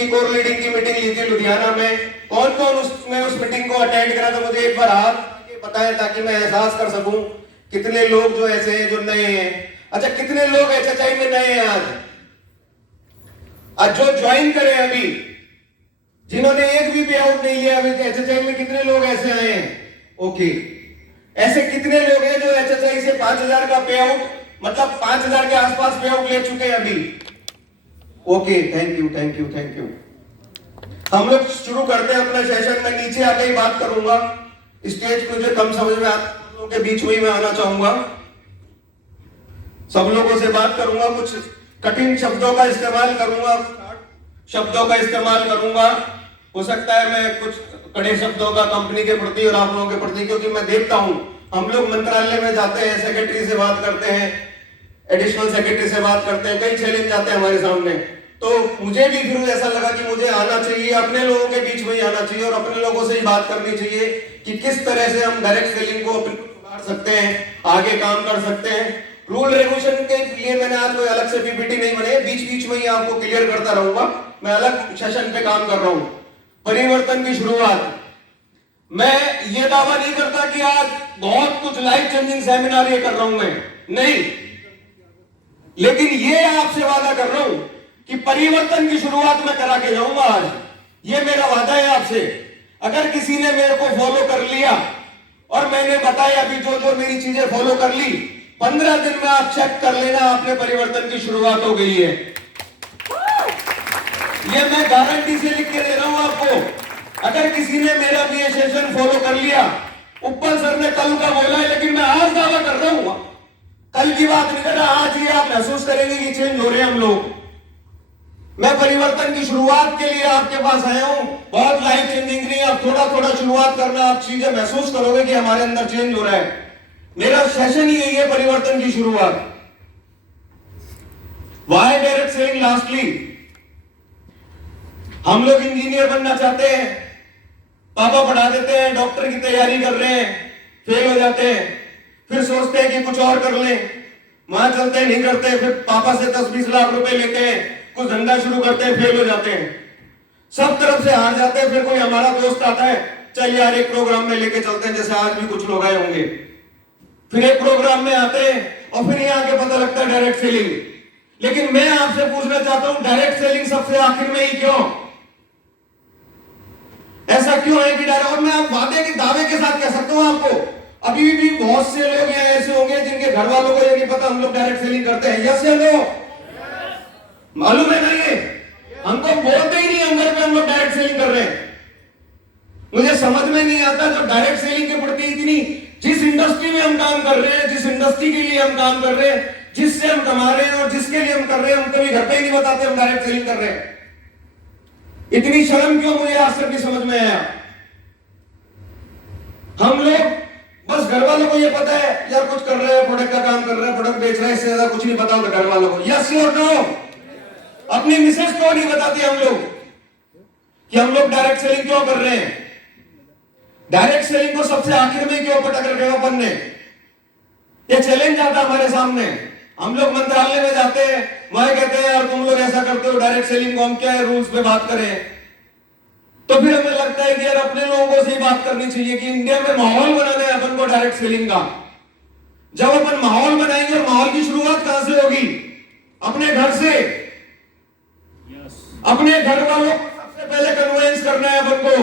की core leading की meeting ली थी लुधियाना में। कौन कौन उसमें उस मीटिंग को अटेंड करा था मुझे एक बार हाथ बताएं ताकि मैं एहसास कर सकूं कितने लोग जो ऐसे हैं जो नए हैं। अच्छा, कितने लोग एचएचआई में नए हैं आज जो ज्वाइन करे अभी, जिन्होंने एक भी पे आउट नहीं लिया अभी एचएचआई में, कितने लोग ऐसे आए हैं? ओके, ऐसे कितने लोग हैं जो एचएचआई से 5000 का पे आउट, मतलब 5000 के आसपास पे आउट ले चुके हैं अभी? Okay, thank you thank you thank you. हम लोग शुरू करते हैं अपना सेशन। मैं नीचे आके ही बात करूंगा, स्टेज पे मुझे कम समझ में आप लोगों के बीच में ही मैं आना चाहूंगा, सब लोगों से बात करूंगा, कुछ कठिन शब्दों का इस्तेमाल करूंगा, शब्दों का इस्तेमाल करूंगा। हो सकता है मैं कुछ कड़े शब्दों का कंपनी के प्रति और आप लोगों के प्रति, क्योंकि मैं देखता हूं हम लोग मंत्रालय में जाते हैं, सेक्रेटरी से बात करते हैं, एडिशनल सेक्रेटरी से बात करते हैं, कई चैलेंज आते हैं हमारे सामने। तो मुझे भी फिर ऐसा लगा कि मुझे आना चाहिए, अपने लोगों के बीच में ही आना चाहिए और अपने लोगों से ही बात करनी चाहिए कि किस तरह से हम डायरेक्ट सेलिंग को सुधार सकते हैं, आगे काम कर सकते हैं। रूल रेगुलेशन के लिए मैंने आज कोई अलग से पीपीटी नहीं बनाई, बीच बीच में ही आपको क्लियर करता रहूंगा। मैं अलग सेशन पे काम कर रहा हूं। परिवर्तन की शुरुआत, मैं ये दावा नहीं करता कि आज बहुत कुछ लाइफ चेंजिंग सेमिनार ये कर रहा हूं मैं, नहीं, लेकिन ये आपसे वादा कर रहा हूं कि परिवर्तन की शुरुआत मैं करा के जाऊंगा आज। ये मेरा वादा है आपसे। अगर किसी ने मेरे को फॉलो कर लिया और मैंने बताया अभी जो जो मेरी चीजें फॉलो कर ली, 15 दिन में आप चेक कर लेना आपने परिवर्तन की शुरुआत हो गई है। ये मैं गारंटी से लिख के दे रहा हूं आपको। अगर किसी ने मेरा भी ये सेशन फॉलो कर लिया, ऊपर सर ने कल का बोला है लेकिन मैं आज दावा कर रहा हूं, कल की बात नहीं कर रहा, आज ये आप महसूस करेंगे कि चेंज हो रहे हैं हम लोग। मैं परिवर्तन की शुरुआत के लिए आपके पास आया हूं, बहुत लाइफ चेंजिंग नहीं, आप थोड़ा थोड़ा शुरुआत करना, आप चीजें महसूस करोगे कि हमारे अंदर चेंज हो रहा है। मेरा सेशन ही यही है, परिवर्तन की शुरुआत। Y direct selling? लास्टली, हम लोग इंजीनियर बनना चाहते हैं, पापा पढ़ा देते हैं, डॉक्टर की तैयारी कर रहे हैं, फेल हो जाते हैं, फिर सोचते हैं कि कुछ और कर लें, वहां चलते हैं, नहीं करते, फिर पापा से 10-20 लाख रुपए लेते हैं, कुछ धंधा शुरू करते हैं, फेल हो जाते हैं, सब तरफ से हार जाते हैं। फिर कोई हमारा दोस्त आता है, चल यार एक प्रोग्राम में लेके चलते हैं, जैसे आज भी कुछ लोग आए होंगे, फिर एक प्रोग्राम में आते हैं और फिर यहाँ आके पता लगता है डायरेक्ट सेलिंग। लेकिन मैं आपसे पूछना चाहता हूं, डायरेक्ट सेलिंग सबसे आखिर में ही क्यों? ऐसा क्यों है कि डायरेक्ट? और मैं आप वादे के दावे के साथ कह सकता हूं आपको, अभी भी बहुत से लोग यहाँ ऐसे होंगे जिनके घर वालों को ये नहीं पता हम लोग डायरेक्ट सेलिंग करते हैं। यस या नो? मालूम है ना? ये हमको बोलते ही नहीं हम घर पे हम लोग डायरेक्ट सेलिंग कर रहे हैं। मुझे समझ में नहीं आता जो डायरेक्ट सेलिंग के प्रति इतनी, जिस इंडस्ट्री में हम काम कर रहे हैं, जिस इंडस्ट्री के लिए हम काम कर रहे हैं, जिससे हम कमा रहे हैं और जिसके लिए हम कर रहे हैं, हम कभी घर पे ही नहीं बताते हम डायरेक्ट सेलिंग कर रहे हैं। इतनी शर्म क्यों? मुझे आज तक नहीं समझ में आया। हम लोग बस घर वालों को ये पता है यार कुछ कर रहे हैं, प्रोडक्ट का काम कर रहे हैं, प्रोडक्ट बेच रहे हैं, इससे ज्यादा कुछ नहीं पता होता घर वालों को। यस और नो? अपनी मिसेस को नहीं बताते हम लोग कि हम लोग डायरेक्ट सेलिंग क्यों कर रहे हैं। डायरेक्ट सेलिंग को सबसे आखिर में क्यों पटक रखे अपन ने? ये चैलेंज आता हमारे सामने, हम लोग मंत्रालय में जाते हैं, वहां कहते हैं यार तुम लोग ऐसा करते हो, डायरेक्ट सेलिंग को हम क्या है रूल्स पे बात करें। तो फिर हमें लगता है कि यार अपने लोगों से ही बात करनी चाहिए कि इंडिया में माहौल बनाना है अपन को डायरेक्ट सेलिंग का। जब अपन माहौल बनाएंगे, और माहौल की शुरुआत कहां से होगी? अपने घर से। अपने घर वालों को सबसे पहले कन्विंस करना है अपन को।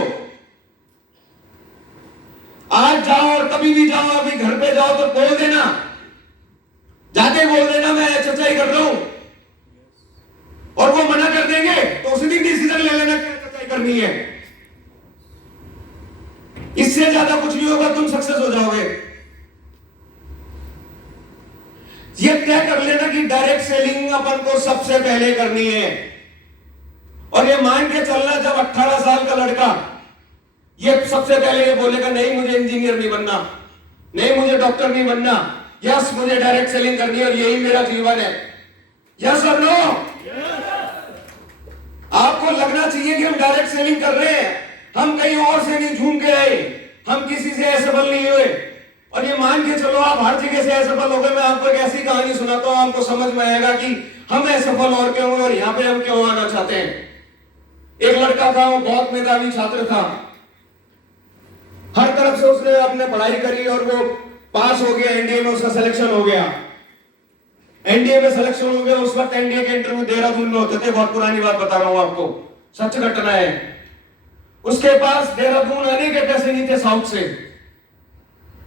आज जाओ और कभी भी जाओ, अभी घर पे जाओ तो बोल देना, जाके बोल देना मैं एचएचआई कर रहा हूं, और वो मना कर देंगे तो उसी दिन डिसीजन ले लेना कि एचएचआई करनी है। इससे ज्यादा कुछ नहीं होगा, तुम सक्सेस हो जाओगे। ये तय कर लेना कि डायरेक्ट सेलिंग अपन को सबसे पहले करनी है। और ये मान के चलना, जब 18 साल का लड़का ये सबसे पहले ये बोलेगा नहीं मुझे इंजीनियर नहीं बनना, नहीं मुझे डॉक्टर नहीं बनना, यस मुझे डायरेक्ट सेलिंग करनी है और यही मेरा जीवन है। यस और नो? आपको लगना चाहिए कि हम डायरेक्ट सेलिंग कर रहे हैं, हम कहीं और से नहीं झूम के आए, हम किसी से असफल नहीं हुए। और ये मान के चलो आप हर जगह से असफल हो गए। मैं आपको एक ऐसी कहानी सुनाता हूं, आपको समझ में आएगा कि हम असफल और क्यों हुए और यहां पे हम क्यों आना चाहते हैं। लड़का था, वो बहुत मेधावी छात्र था। हर तरफ से उसने अपने पढ़ाई करी और वो पास हो गया, एनडीए में उसका सिलेक्शन हो गया। एनडीए में सिलेक्शन हो गया। उस वक्त एनडीए के इंटरव्यू देहरादून में होते थे, बहुत पुरानी बात बता रहा हूं आपको, सच घटना है। उसके पास देहरादून आने के पैसे नहीं थे साउथ से।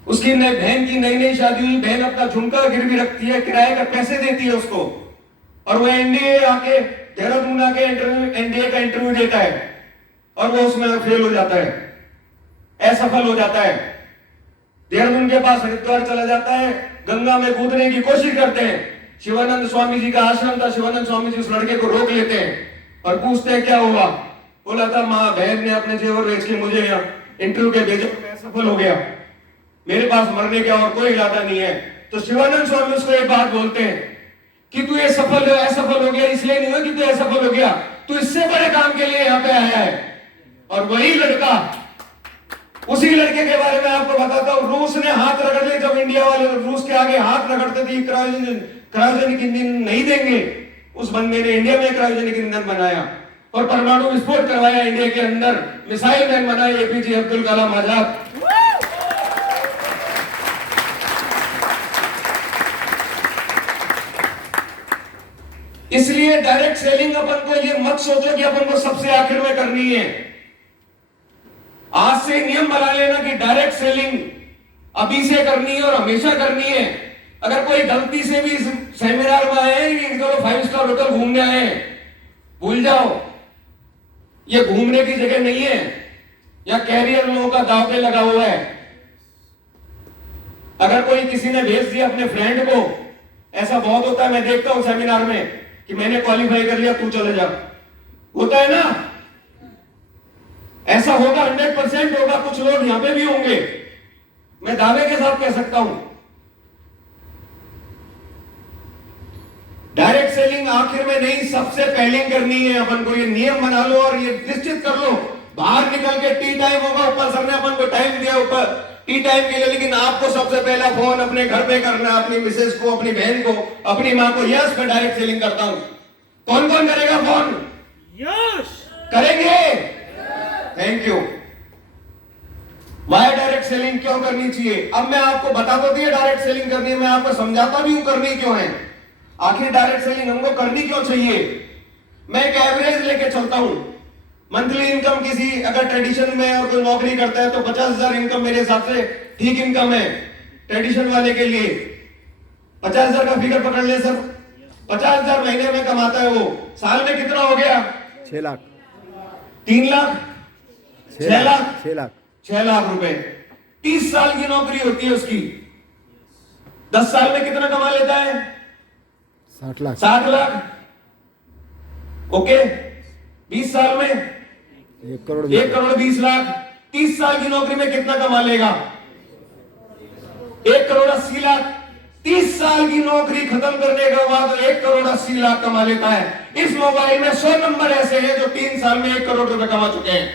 उसकी नई बहन की नई शादी हुई, बहन अपना झुमका गिरवी रखती है, किराए का पैसे देती है उसको, और वो एनडीए आके देहरादून आके एनडीए का इंटरव्यू देता है और वो उसमें फेल हो जाता है, असफल हो जाता है। देहरादून के पास हरिद्वार चला जाता है, गंगा में कूदने की कोशिश करते हैं। शिवानंद स्वामी जी का आश्रम था, शिवानंद स्वामी जी उस लड़के को रोक लेते हैं और पूछते हैं क्या हुआ। बोला था माँ बहन ने अपने जेवर बेच के मुझे यहाँ इंटरव्यू के भेजा, मैं सफल हो गया, मेरे पास मरने का और कोई इरादा नहीं है। तो शिवानंद स्वामी उसको एक बात बोलते हैं कि तू ये असफल हो गया इसलिए नहीं हुआ कि तू असफल हो गया, तू इससे बड़े काम के लिए यहाँ पे आया है। और वही लड़का, उसी लड़के के बारे में आपको बताता हूं, रूस ने हाथ रगड़ लिए जब इंडिया वाले रूस के आगे हाथ रगड़ते थे, क्रायोजेनिक ईंधन नहीं देंगे, उस बंदे ने इंडिया में क्रायोजेनिक ईंधन बनाया और परमाणु विस्फोट करवाया इंडिया के अंदर, मिसाइल मैन बनाया एपीजे अब्दुल कलाम आजाद। इसलिए डायरेक्ट सेलिंग अपन को ये मत सोचो कि अपन को सबसे आखिर में करनी है। आज से नियम बना लेना कि डायरेक्ट सेलिंग अभी से करनी है और हमेशा करनी है। अगर कोई गलती से भी सेमिनार में आए कि चलो 5 स्टार होटल घूमने आए, भूल जाओ, ये घूमने की जगह नहीं है, या कैरियर लोगों का दांव पे लगा हुआ है। अगर कोई किसी ने भेज दिया अपने फ्रेंड को, ऐसा बहुत होता है, मैं देखता हूं सेमिनार में कि मैंने क्वालिफाई कर लिया, तू चले जा, होता है ना, ऐसा होगा, 100% होगा। कुछ लोग यहां पे भी होंगे, मैं दावे के साथ कह सकता हूं। डायरेक्ट सेलिंग आखिर में नहीं, सबसे पहले करनी है अपन को। ये नियम बना लो और ये निश्चित कर लो। बाहर निकल के टी टाइम होगा, ऊपर सर ने अपन को टाइम दिया ऊपर टी टाइम के लिए, लेकिन आपको सबसे पहला फोन अपने घर पे करना, अपनी मिसेज को, अपनी बहन को, अपनी मां को। यस, मैं डायरेक्ट सेलिंग करता हूं। कौन कौन करेगा फोन? यस करेंगे। Thank you. Why direct selling क्यों करनी चाहिए? अब मैं आपको बता तो दिया डायरेक्ट सेलिंग करनी है, मैं आपको समझाता भी हूं करनी क्यों है। आखिर डायरेक्ट सेलिंग हमको करनी क्यों चाहिए? मैं एक एवरेज लेके चलता हूं। मंथली इनकम किसी अगर ट्रेडिशन में और कोई नौकरी करता है तो 50,000 इनकम मेरे हिसाब से ठीक इनकम है ट्रेडिशन वाले के लिए। 50,000 का फिगर पकड़ ले सर, 50,000 महीने में कमाता है वो, साल में कितना हो गया? 6 लाख, 3 लाख, 6 लाख, 6 लाख, 6 लाख रुपए। 30 साल की नौकरी होती है उसकी, 10 साल में कितना कमा लेता है? 60 लाख, 60 लाख। ओके, 20 साल में 1 करोड़, 1 करोड़ 20 लाख। 30 साल की नौकरी में कितना कमा लेगा? 1 करोड़ 80 लाख। 30 साल की नौकरी खत्म करने के बाद 1 करोड़ 80 लाख कमा लेता है। इस मोबाइल में 100 नंबर ऐसे हैं जो 3 साल में 1 करोड़ रुपए कमा चुके हैं।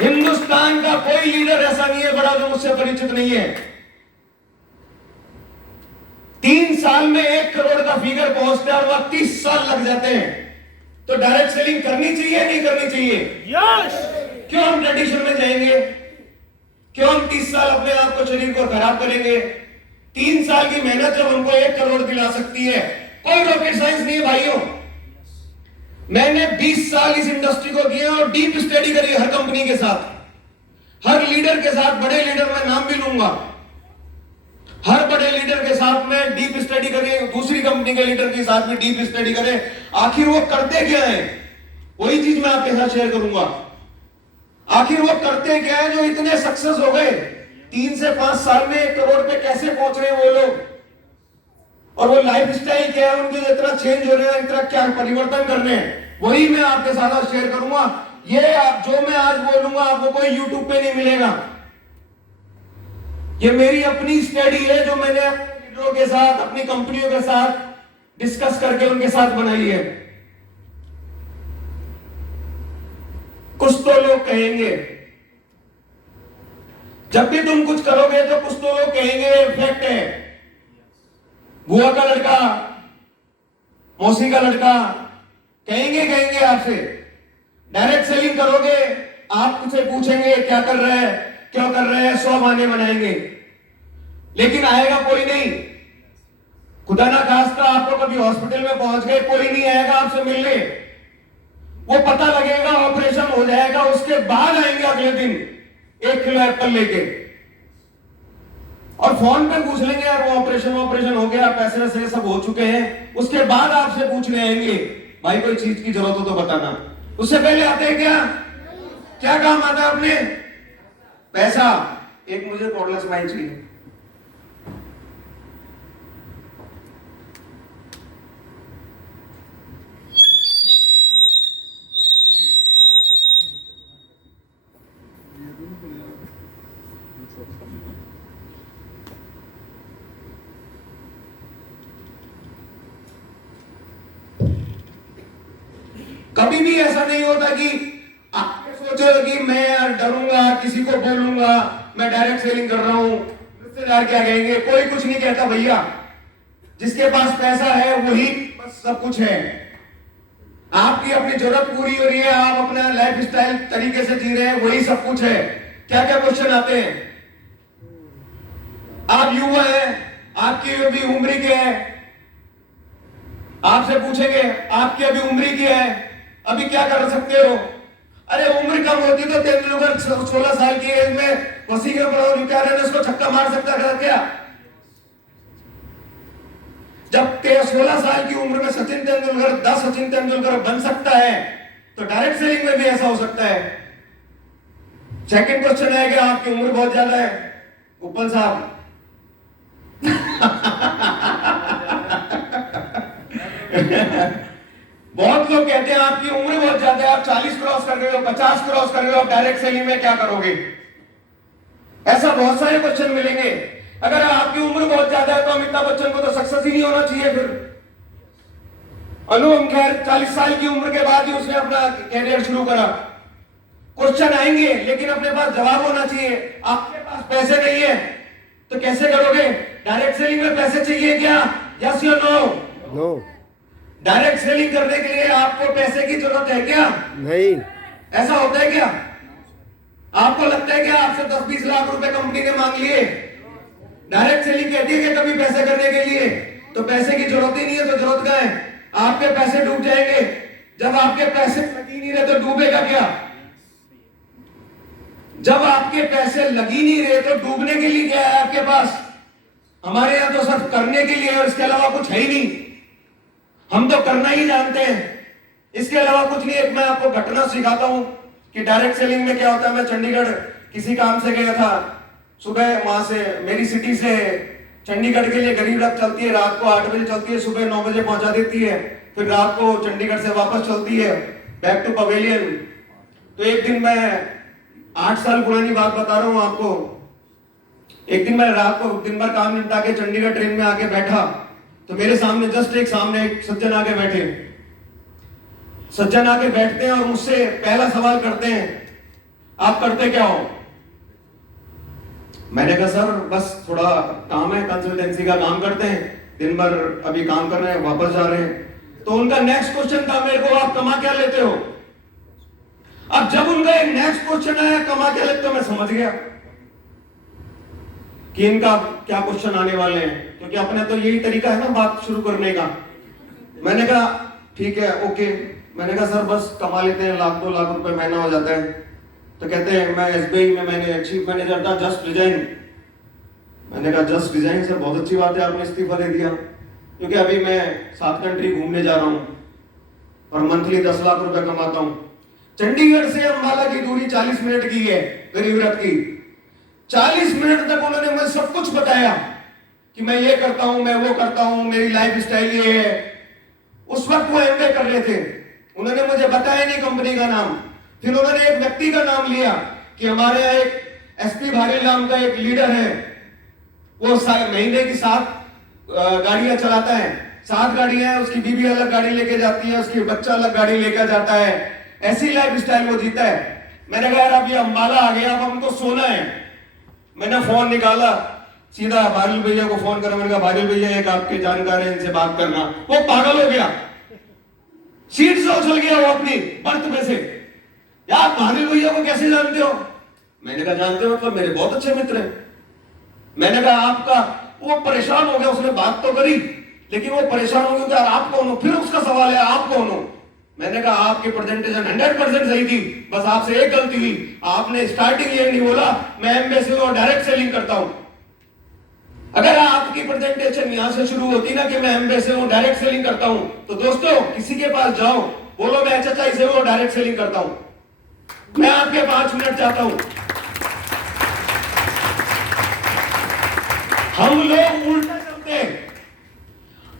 हिंदुस्तान का कोई लीडर ऐसा नहीं है बड़ा जो मुझसे परिचित नहीं है। 3 साल में 1 करोड़ का फिगर पहुंचता है और वह 30 साल लग जाते हैं। तो डायरेक्ट सेलिंग करनी चाहिए नहीं करनी चाहिए? यस। क्यों हम ट्रेडिशन में जाएंगे? क्यों हम 30 साल अपने आप को, शरीर को खराब करेंगे? 3 साल की मेहनत जब हमको 1 करोड़ दिला सकती है, कोई रॉकेट साइंस नहीं है भाइयों। मैंने 20 साल इस इंडस्ट्री को दिए और डीप स्टडी करी हर कंपनी के साथ, हर लीडर के साथ। बड़े लीडर मैं नाम भी लूंगा, हर बड़े लीडर के साथ में डीप स्टडी करें, दूसरी कंपनी के लीडर के साथ में डीप स्टडी करें, आखिर वो करते क्या है, वही चीज मैं आपके साथ शेयर करूंगा। आखिर वो करते क्या है जो इतने सक्सेस हो गए? 3 से 5 साल में 1 करोड़ पे कैसे पहुंच रहे हैं वो लोग, और वो लाइफ स्टाइल क्या है उनके, इतना चेंज हो रहे हैं, इतना क्या परिवर्तन कर रहे हैं, वही मैं आपके साथ शेयर करूंगा। ये जो मैं आज बोलूंगा आपको कोई यूट्यूब पे नहीं मिलेगा। ये मेरी अपनी स्टडी है जो मैंने अपने लीडरों के साथ, अपनी कंपनियों के साथ डिस्कस करके उनके साथ बनाई है। कुछ तो लोग कहेंगे, जब भी तुम कुछ करोगे तो कुछ तो लोग कहेंगे इफेक्ट है, बुआ का लड़का, मौसी का लड़का, कहेंगे आपसे। डायरेक्ट सेलिंग करोगे, आपसे पूछेंगे क्या कर रहे हैं, क्यों कर रहे हैं, 100 बहाने बनाएंगे, लेकिन आएगा कोई नहीं। खुदा ना खास्ता आपको कभी हॉस्पिटल में पहुंच गए, कोई नहीं आएगा आपसे मिलने। वो पता लगेगा, ऑपरेशन हो जाएगा, उसके बाद आएंगे अगले दिन 1 किलो एप्पल लेके, और फोन पे पूछ लेंगे यार वो ऑपरेशन हो गया, पैसे वैसे सब हो चुके हैं, उसके बाद आपसे पूछने आएंगे भाई कोई चीज की जरूरत हो तो बताना। उससे पहले आते हैं क्या काम आता है अपने? पैसा। एक मुझे कॉर्डलेस माइक चाहिए। कभी भी ऐसा नहीं होता कि आप सोचो कि मैं यार डरूंगा, किसी को बोलूंगा, मैं डायरेक्ट सेलिंग कर रहा हूं, रिश्तेदार क्या कहेंगे। कोई कुछ नहीं कहता भैया, जिसके पास पैसा है वही बस सब कुछ है। आपकी अपनी जरूरत पूरी हो रही है, आप अपना लाइफ स्टाइल तरीके से जी रहे हैं, वही सब कुछ है। क्या क्या क्वेश्चन आते हैं? आप युवा हैं, आपकी अभी उम्र क्या है, आपसे पूछेंगे आपकी अभी उम्र क्या है, अभी क्या कर सकते हो? अरे उम्र कम होती तो तेंदुलकर 16 साल की एज में वसीम क्या रहने उसको छक्का मार सकता था क्या? जब 16 साल की उम्र में सचिन तेंदुलकर 10 सचिन तेंदुलकर बन सकता है, तो डायरेक्ट सेलिंग में भी ऐसा हो सकता है। सेकंड क्वेश्चन है कि आपकी उम्र बहुत ज्यादा है, उपल साहब। बहुत लोग कहते हैं आपकी उम्र बहुत ज्यादा है, आप 40 क्रॉस कर रहे हो, 50 क्रॉस कर रहे हो, आप डायरेक्ट सेलिंग में क्या करोगे? ऐसा बहुत सारे क्वेश्चन मिलेंगे। अगर आपकी उम्र बहुत ज्यादा है तो अमिताभ बच्चन को तो सक्सेस ही नहीं होना चाहिए। फिर अनुपम खेर 40 साल की उम्र के बाद ही उसने अपना कैरियर शुरू करा। क्वेश्चन आएंगे, लेकिन अपने पास जवाब होना चाहिए। आपके पास पैसे नहीं है तो कैसे करोगे? डायरेक्ट सेलिंग में पैसे चाहिए क्या? यस या नो? नो। डायरेक्ट सेलिंग करने के लिए आपको पैसे की जरूरत है क्या? नहीं। ऐसा होता है क्या? आपको लगता है क्या आपसे 10-20 लाख रुपए कंपनी ने मांग लिए? डायरेक्ट सेलिंग कहती है कि कभी पैसे करने के लिए, तो पैसे की जरूरत ही नहीं है तो जरूरत क्या है? आपके पैसे डूब जाएंगे। जब आपके पैसे लग ही नहीं रहे तो डूबेगा क्या? जब आपके पैसे लग ही नहीं रहे तो डूबने के लिए क्या है आपके पास? हमारे यहां तो सिर्फ करने के लिए और इसके अलावा कुछ है ही नहीं। हम तो करना ही जानते हैं, इसके अलावा कुछ नहीं। एक मैं आपको घटना सिखाता हूं कि डायरेक्ट सेलिंग में क्या होता है। मैं चंडीगढ़ किसी काम से गया था। सुबह वहां से मेरी सिटी से चंडीगढ़ के लिए गरीब रथ चलती है, रात को 8 बजे चलती है, सुबह 9 बजे पहुंचा देती है, फिर रात को चंडीगढ़ से वापस चलती है बैक टू पवेलियन। तो एक दिन मैं 8 साल पुरानी बात बता रहा हूं आपको। एक दिन मैं रात को दिन भर काम निपटा के चंडीगढ़ ट्रेन में आके बैठा, तो मेरे सामने जस्ट एक सज्जन आके बैठे। सज्जन आके बैठते हैं और मुझसे पहला सवाल करते हैं, आप करते क्या हो? मैंने कहा सर बस थोड़ा काम है, कंसल्टेंसी का काम करते हैं, दिन भर अभी काम कर रहे हैं, वापस जा रहे हैं। तो उनका नेक्स्ट क्वेश्चन था मेरे को, आप कमा क्या लेते हो? अब जब उनका एक नेक्स्ट क्वेश्चन आया कमा क्या लेते हो, मैं समझ गया कि इनका क्या क्वेश्चन आने वाले हैं, क्योंकि अपने तो यही तरीका है ना बात शुरू करने का। मैंने कहा ठीक है ओके। मैंने कहा सर बस कमा लेते हैं 1-2 लाख रुपए महीना हो जाता है। तो कहते हैं मैं एसबीआई में मैंने चीफ मैनेजर था, जस्ट रिजाइन। मैंने कहा जस्ट रिजाइन सर, बहुत अच्छी बात है आपने इस्तीफा दे दिया, क्योंकि अभी मैं 7 कंट्री घूमने जा रहा हूं और मंथली 10 लाख रुपए कमाता हूं। चंडीगढ़ से अंबाला की दूरी 40 मिनट की है गरीब रथ की। 40 मिनट तक उन्होंने मुझे सब कुछ बताया कि मैं ये करता हूं, मैं वो करता हूं, मेरी लाइफ स्टाइल ये है। उस वक्त वो एमबीए कर रहे थे, उन्होंने मुझे बताया नहीं कंपनी का नाम। फिर उन्होंने एक व्यक्ति का नाम लिया कि हमारे यहाँ एक एसपी भागेल नाम का एक लीडर है, वो महीने की 7 गाड़ियां चलाता है। 7 गाड़ियां हैं, उसकी बीवी अलग गाड़ी लेके जाती है, उसकी बच्चा अलग गाड़ी लेकर जाता है, ऐसी लाइफ स्टाइल वो जीता है। मैंने कहा यार अब ये अंबाला आ गया, अब हमको सोना है। मैंने फोन निकाला, सीधा बादल भैया को फोन करा। मैंने कहा बादल भैया एक आपके जानकार है, इनसे बात करना। वो पागल हो गया। चल गया वो अपनी बर्थ में से। यार महावीर भैया को कैसे जानते हो? मैंने कहा जानते हो मतलब मेरे बहुत अच्छे मित्र हैं। मैंने कहा आपका, वो परेशान हो गया, उसने बात तो करी लेकिन वो परेशान हो गया, यार आप कौन हो? फिर उसका सवाल है आप कौन हो? मैंने कहा आपकी प्रेजेंटेशन 100% सही थी, बस आपसे एक गलती हुई, आपने स्टार्टिंग ये नहीं बोला मैं एमबीए और डायरेक्ट सेलिंग करता हूं। अगर आपकी प्रेजेंटेशन यहां से शुरू होती ना कि मैं एमबीए हूं डायरेक्ट सेलिंग करता हूं, तो दोस्तों किसी के पास जाओ, बोलो मैं एचएचआई से हूं डायरेक्ट सेलिंग करता हूं। मैं आपके 5 मिनट चाहता हूं। हम लोग उल्टा चलते हैं,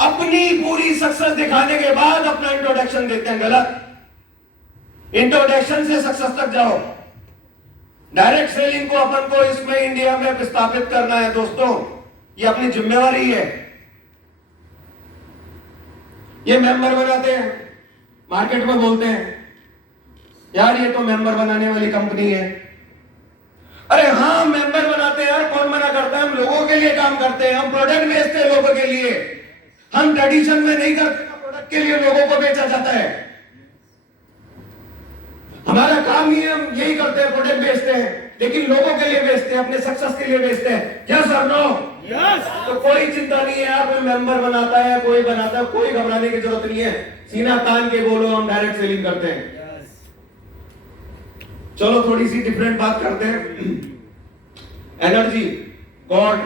अपनी पूरी सक्सेस दिखाने के बाद अपना इंट्रोडक्शन देते हैं। गलत। इंट्रोडक्शन से सक्सेस तक जाओ। डायरेक्ट सेलिंग को अपन को इसमें इंडिया में स्थापित करना है दोस्तों, ये अपनी जिम्मेवारी है। ये मेंबर बनाते हैं, मार्केट में बोलते हैं यार ये तो मेंबर बनाने वाली कंपनी है। अरे हाँ मेंबर बनाते हैं यार, कौन मना करता है? हम लोगों के लिए काम करते हैं, हम प्रोडक्ट बेचते हैं लोगों के लिए। हम ट्रेडिशन में नहीं करते, प्रोडक्ट के लिए लोगों को बेचा जाता है। हमारा काम ही है, हम यही करते हैं, प्रोडक्ट बेचते हैं, लेकिन लोगों के लिए बेचते हैं, अपने सक्सेस के लिए बेचते हैं। यस और नो? यस। तो कोई चिंता नहीं है यार, कोई मेंबर बनाता है, कोई बनाता है, कोई घबराने की जरूरत नहीं है। सीना तान के बोलो हम डायरेक्ट सेलिंग करते हैं। चलो थोड़ी सी डिफरेंट बात करते हैं। एनर्जी, गॉड,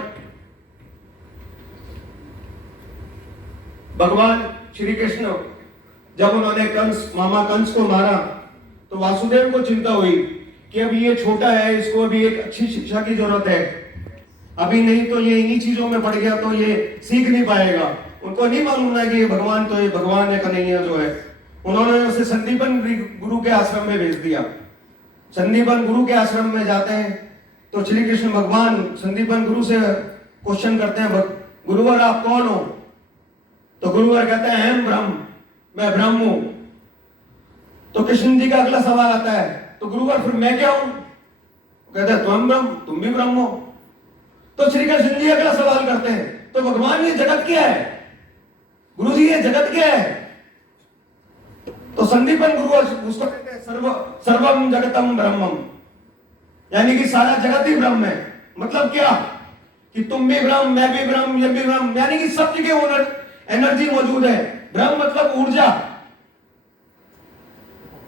भगवान श्री कृष्ण जब उन्होंने मामा कंस को मारा तो वासुदेव को चिंता हुई कि अब ये छोटा है, इसको अभी एक अच्छी शिक्षा की जरूरत है, अभी नहीं तो ये इन्हीं चीजों में पड़ गया तो ये सीख नहीं पाएगा। उनको नहीं मालूम ना कि ये भगवान तो ये भगवान है कन्हैया जो है। उन्होंने उसे संदीपन गुरु के आश्रम में भेज दिया। संदीपन गुरु के आश्रम में जाते हैं तो श्री कृष्ण भगवान संदीपन गुरु से क्वेश्चन करते हैं, गुरुवर आप कौन हो? तो गुरुवर कहते हैं हम ब्रह्म, मैं ब्रह्म हूं। तो कृष्ण जी का अगला सवाल आता है, तो गुरुवर फिर मैं क्या हूं? कहते हैं तुम ब्रह्म, तुम भी ब्रह्म हो। तो श्री कृष्ण जी अगला सवाल करते हैं, तो भगवान ये जगत क्या है? गुरु जी ये जगत क्या है? तो संदीपन गुरु उसको कहते हैं सर्वम जगतम ब्रह्मम, यानी कि सारा जगत ही ब्रह्म है। मतलब क्या कि तुम भी ब्रह्म, मैं भी ब्रह्म, ये भी ब्रह्म, यानी कि सब जगह एनर्जी मौजूद है। ब्रह्म मतलब ऊर्जा।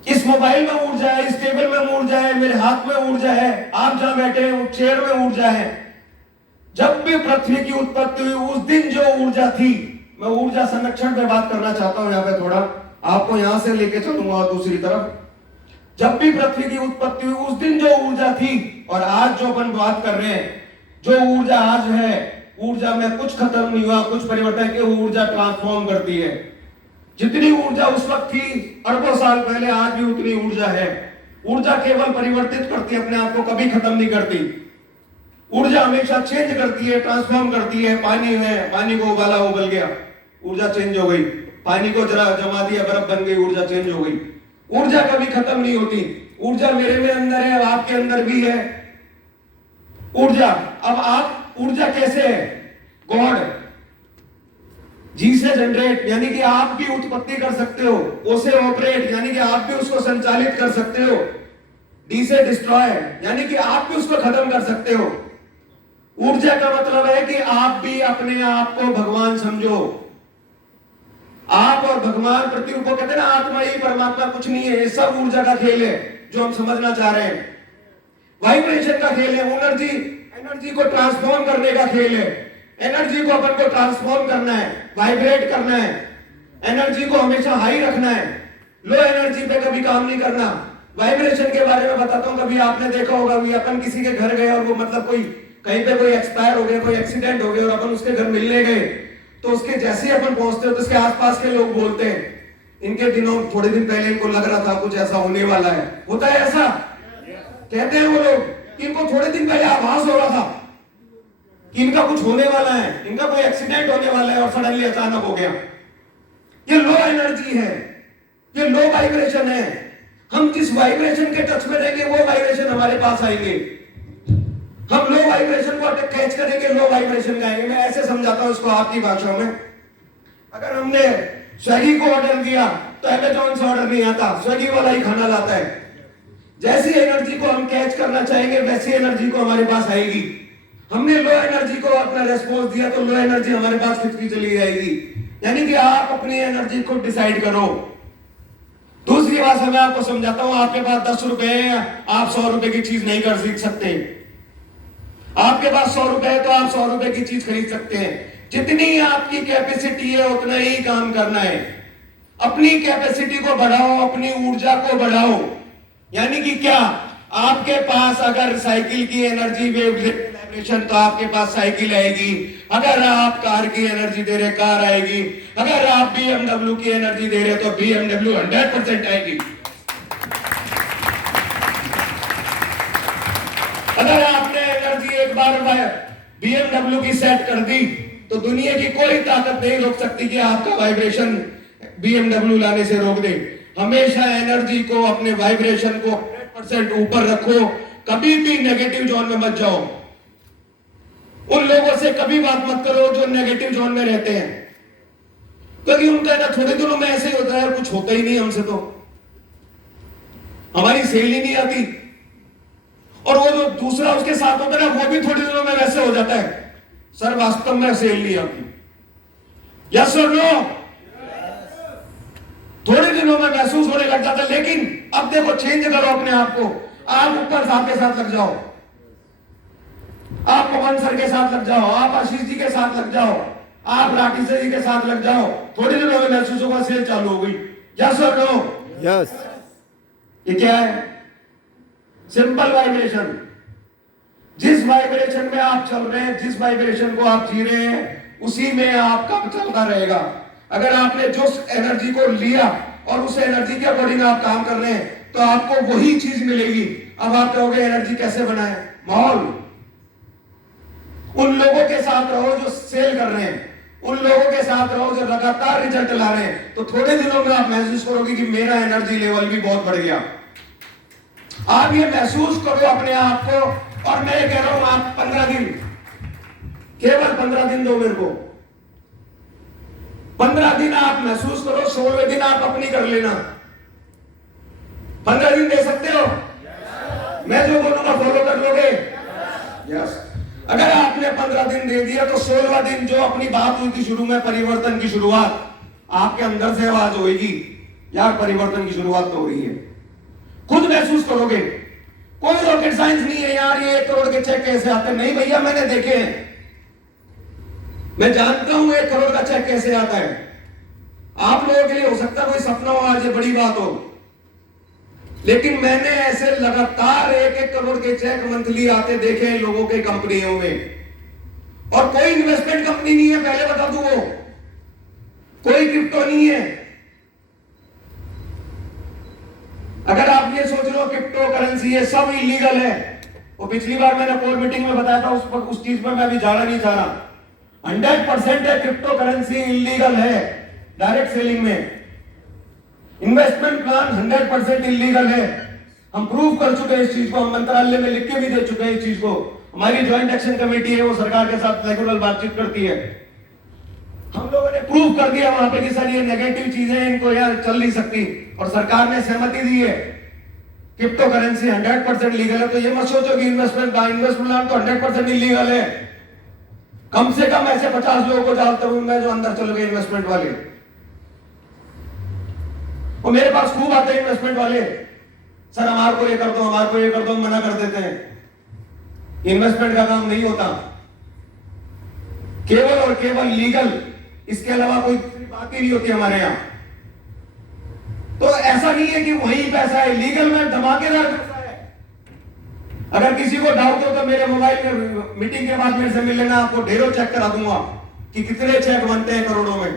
इस मोबाइल में ऊर्जा है, इस टेबल में ऊर्जा है, मेरे हाथ में ऊर्जा है, आप जहां बैठे हैं उस चेयर में ऊर्जा है। जब भी पृथ्वी की उत्पत्ति हुई उस दिन जो ऊर्जा थी, मैं ऊर्जा संरक्षण पे बात करना चाहता हूं, यहाँ पे थोड़ा आपको यहां से लेके चलूंगा दूसरी तरफ। जब भी पृथ्वी की उत्पत्ति हुई उस दिन जो ऊर्जा थी और आज जो अपन बात कर रहे हैं, जो ऊर्जा आज है, ऊर्जा में कुछ खत्म नहीं हुआ, कुछ परिवर्तन की ऊर्जा ट्रांसफॉर्म करती है। जितनी ऊर्जा उस वक्त थी अरबों साल पहले, आज भी उतनी ऊर्जा है। ऊर्जा केवल परिवर्तित करती है, अपने आप को कभी खत्म नहीं करती। ऊर्जा हमेशा चेंज करती है, ट्रांसफॉर्म करती है। पानी है, पानी को उबाला, उबल गया, ऊर्जा चेंज हो गई। पानी को जरा जमा दिया, बर्फ बन गई, ऊर्जा चेंज हो गई। ऊर्जा कभी खत्म नहीं होती। ऊर्जा मेरे में अंदर है, आपके अंदर भी है ऊर्जा। अब आप ऊर्जा कैसे है? गॉड, जी से जनरेट, यानी कि आप भी उत्पत्ति कर सकते हो। ओ से ऑपरेट, यानी कि आप भी उसको संचालित कर सकते हो। डी से डिस्ट्रॉय, यानी कि आप भी उसको खत्म कर सकते हो। ऊर्जा का मतलब है कि आप भी अपने आप को भगवान समझो। आप और भगवान प्रतिरूप को कहते हैं ना, आत्मा ही परमात्मा कुछ नहीं है। ये सब ऊर्जा का खेल है जो हम समझना चाह रहे हैं। वाइब्रेशन का खेल है, एनर्जी को ट्रांसफॉर्म करने का खेल है। एनर्जी को अपन को ट्रांसफॉर्म करना है, वाइब्रेट करना है, एनर्जी को हमेशा हाई रखना है, लो एनर्जी पे कभी काम नहीं करना। वाइब्रेशन के बारे में बताता हूं। कभी आपने देखा होगा भी अपन किसी के घर गए और वो मतलब कोई कहीं पे कोई एक्सपायर हो गया, कोई एक्सीडेंट हो गया और अपन उसके घर मिलने गए, तो उसके जैसे ही अपन पहुंचते हो तो उसके आसपास के लोग बोलते हैं इनके दिनों थोड़े दिन पहले इनको लग रहा था कुछ ऐसा होने वाला है। होता है ऐसा? कहते हैं वो लोग कि इनको थोड़े दिन पहले आभास हो रहा था कि इनका कुछ होने वाला है, इनका कोई एक्सीडेंट होने वाला है और सडनली अचानक हो गया। ये लो एनर्जी है, ये लो वाइब्रेशन है। हम जिस वाइब्रेशन के टच में रहेंगे वो वाइब्रेशन हमारे पास आएंगे। हम लो वाइब्रेशन को कैच करेंगे, लो वाइब्रेशन गाएंगे। मैं ऐसे समझाता हूं इसको आपकी भाषा में। अगर हमने स्विगी को ऑर्डर दिया तो अमेजॉन से ऑर्डर नहीं आता, स्विगी वाला ही खाना लाता है। जैसी एनर्जी को हम कैच करना चाहेंगे वैसी एनर्जी को हमारे पास आएगी। हमने लो एनर्जी को अपना रेस्पॉन्स दिया तो लो एनर्जी हमारे पास खिंचती चली जाएगी। यानी कि आप अपनी एनर्जी को डिसाइड करो। दूसरी बात मैं आपको समझाता हूं, आपके पास 10 रुपए हैं, आप 100 रुपए की चीज नहीं कर सीख सकते। आपके पास 100 रुपए है तो आप 100 रुपए की चीज खरीद सकते हैं। जितनी आपकी कैपेसिटी है उतना ही काम करना है। अपनी कैपेसिटी को बढ़ाओ, अपनी ऊर्जा को बढ़ाओ। यानी कि क्या, आपके पास अगर साइकिल की एनर्जी वाइब्रेशन तो आपके पास साइकिल आएगी। अगर आप कार की एनर्जी दे रहे कार आएगी। अगर आप BMW की एनर्जी दे रहे तो BMW 100% आएगी। अगर आपने एनर्जी एक बार BMW की सेट कर दी तो दुनिया की कोई ताकत नहीं रोक सकती कि आपका वाइब्रेशन BMW लाने से रोक दे। हमेशा एनर्जी को, अपने वाइब्रेशन को 100% ऊपर रखो। कभी भी नेगेटिव जोन में मत जाओ। उन लोगों से कभी बात मत करो जो नेगेटिव जोन में रहते हैं, क्योंकि उनका ना थोड़े दिनों में ऐसे ही होता है, कुछ होता ही नहीं हमसे, तो हमारी सेल ही नहीं आती। और वो जो दूसरा उसके साथ होता है ना, वो भी थोड़े दिनों में वैसे हो जाता है, सर वास्तव में सेल नहीं आती। यस और नो? थोड़े दिनों में महसूस होने लग जाता है। लेकिन अब देखो, चेंज करो अपने आप को। आप ऊपर साहब के साथ लग जाओ, आप पवन सर के साथ लग जाओ, आप आशीष जी के साथ लग जाओ, आप राठी जी के साथ लग जाओ। थोड़ी दिनों में महसूस होगा सेल चालू हो गई। यस और नो? यस। ये क्या है? Simple vibration. जिस वाइब्रेशन में आप चल रहे हैं, जिस वाइब्रेशन को आप जी रहे हैं, उसी में आपका चलता रहेगा। अगर आपने जो एनर्जी को लिया और उस एनर्जी के अकॉर्डिंग आप काम कर रहे हैं तो आपको वही चीज मिलेगी। अब आप कहोगे एनर्जी कैसे बनाए? माहौल। उन लोगों के साथ रहो जो सेल कर रहे हैं, उन लोगों के साथ रहो जो लगातार रिजल्ट ला रहे हैं, तो थोड़े दिनों में आप महसूस करोगे कि मेरा एनर्जी लेवल भी बहुत बढ़ गया। आप ये महसूस करो अपने आप को। और मैं कह रहा हूं, आप 15 दिन, केवल 15 दिन दो मेरे को। 15 दिन आप महसूस करो, 16वें दिन आप अपनी कर लेना। 15 दिन दे सकते हो? मैं जो बोलूंगा फॉलो कर लोगे? यस। अगर आपने 15 दिन दे दिया तो 16वां दिन जो अपनी बात हुई थी शुरू में, परिवर्तन की शुरुआत, आपके अंदर से आवाज होगी, यार परिवर्तन की शुरुआत तो हो रही है। खुद महसूस करोगे। कोई रॉकेट साइंस नहीं है यार, ये 1 करोड़ के चेक कैसे आते हैं। नहीं भैया, मैंने देखे हैं, मैं जानता हूं 1 करोड़ का चेक कैसे आता है। आप लोगों के लिए हो सकता है कोई सपना हो, आज ये बड़ी बात हो, लेकिन मैंने ऐसे लगातार 1-1 करोड़ के चेक मंथली आते देखे हैं लोगों के कंपनियों में। और कोई इन्वेस्टमेंट कंपनी नहीं है, पहले बता दूं, वो कोई क्रिप्टो नहीं है। अगर आप ये सोच रहे हो क्रिप्टो करेंसी है, सब इलीगल है। वो पिछली बार मैंने कोर मीटिंग में बताया था, उस चीज में मैं अभी जाना नहीं चाह रहा। 100% है क्रिप्टो करेंसी इलीगल है। डायरेक्ट सेलिंग में इन्वेस्टमेंट प्लान 100% इलीगल है। हम प्रूव कर चुके हैं इस चीज को, हम मंत्रालय में लिख के भी दे चुके हैं इस चीज को। हमारी ज्वाइंट एक्शन कमेटी है, वो सरकार के साथ रेगुलर बातचीत करती है। हम लोगों ने प्रूव कर दिया वहां पे कि सर ये नेगेटिव चीजें, इनको यार चल नहीं सकती, और सरकार ने सहमति दी है। क्रिप्टो करेंसी 100% लीगल है। तो ये मत सोचो कि इन्वेस्टमेंट प्लान तो 100% इलीगल है। कम से कम ऐसे 50 लोगों को जानता हूं मैं जो अंदर चले गए इन्वेस्टमेंट वाले। और मेरे पास खूब आते हैं इन्वेस्टमेंट वाले, सर हमारे को ये कर दो, हमारे को ये कर दो, मना कर देते हैं। इन्वेस्टमेंट का काम नहीं होता, केवल और केवल लीगल, इसके अलावा कोई बात ही नहीं होती हमारे यहां। तो ऐसा नहीं है कि वही पैसा है, लीगल में धमाकेदार पैसा है। अगर किसी को डाउट हो तो मेरे मोबाइल में मीटिंग के बाद मेरे से मिल लेना, आपको ढेरों चेक करा दूंगा कि कितने चेक बनते हैं करोड़ों में।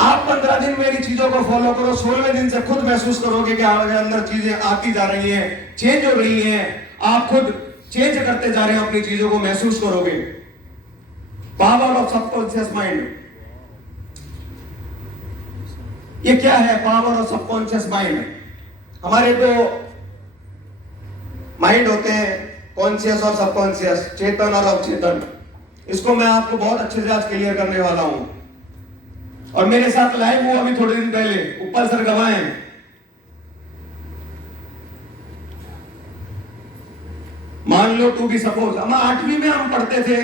आप 15 दिन मेरी चीजों को फॉलो करो, 16वें दिन से खुद महसूस करोगे कि आपके अंदर चीजें आती जा रही हैं, चेंज हो रही हैं। आप खुद चेंज करते जा रहे हैं, अपनी चीजों को महसूस करोगे। पावर ऑफ सबकॉन्शियस माइंड, ये क्या है? Power of subconscious mind. हमारे दो माइंड होते हैं, कॉन्शियस और सबकॉन्शियस, चेतन और अवचेतन। इसको मैं आपको बहुत अच्छे से आज क्लियर करने वाला हूं। और मेरे साथ लाइव हुआ अभी थोड़े दिन पहले, ऊपर सर गवाह हैं। मान लो टू बी सपोज हम 8वीं में हम पढ़ते थे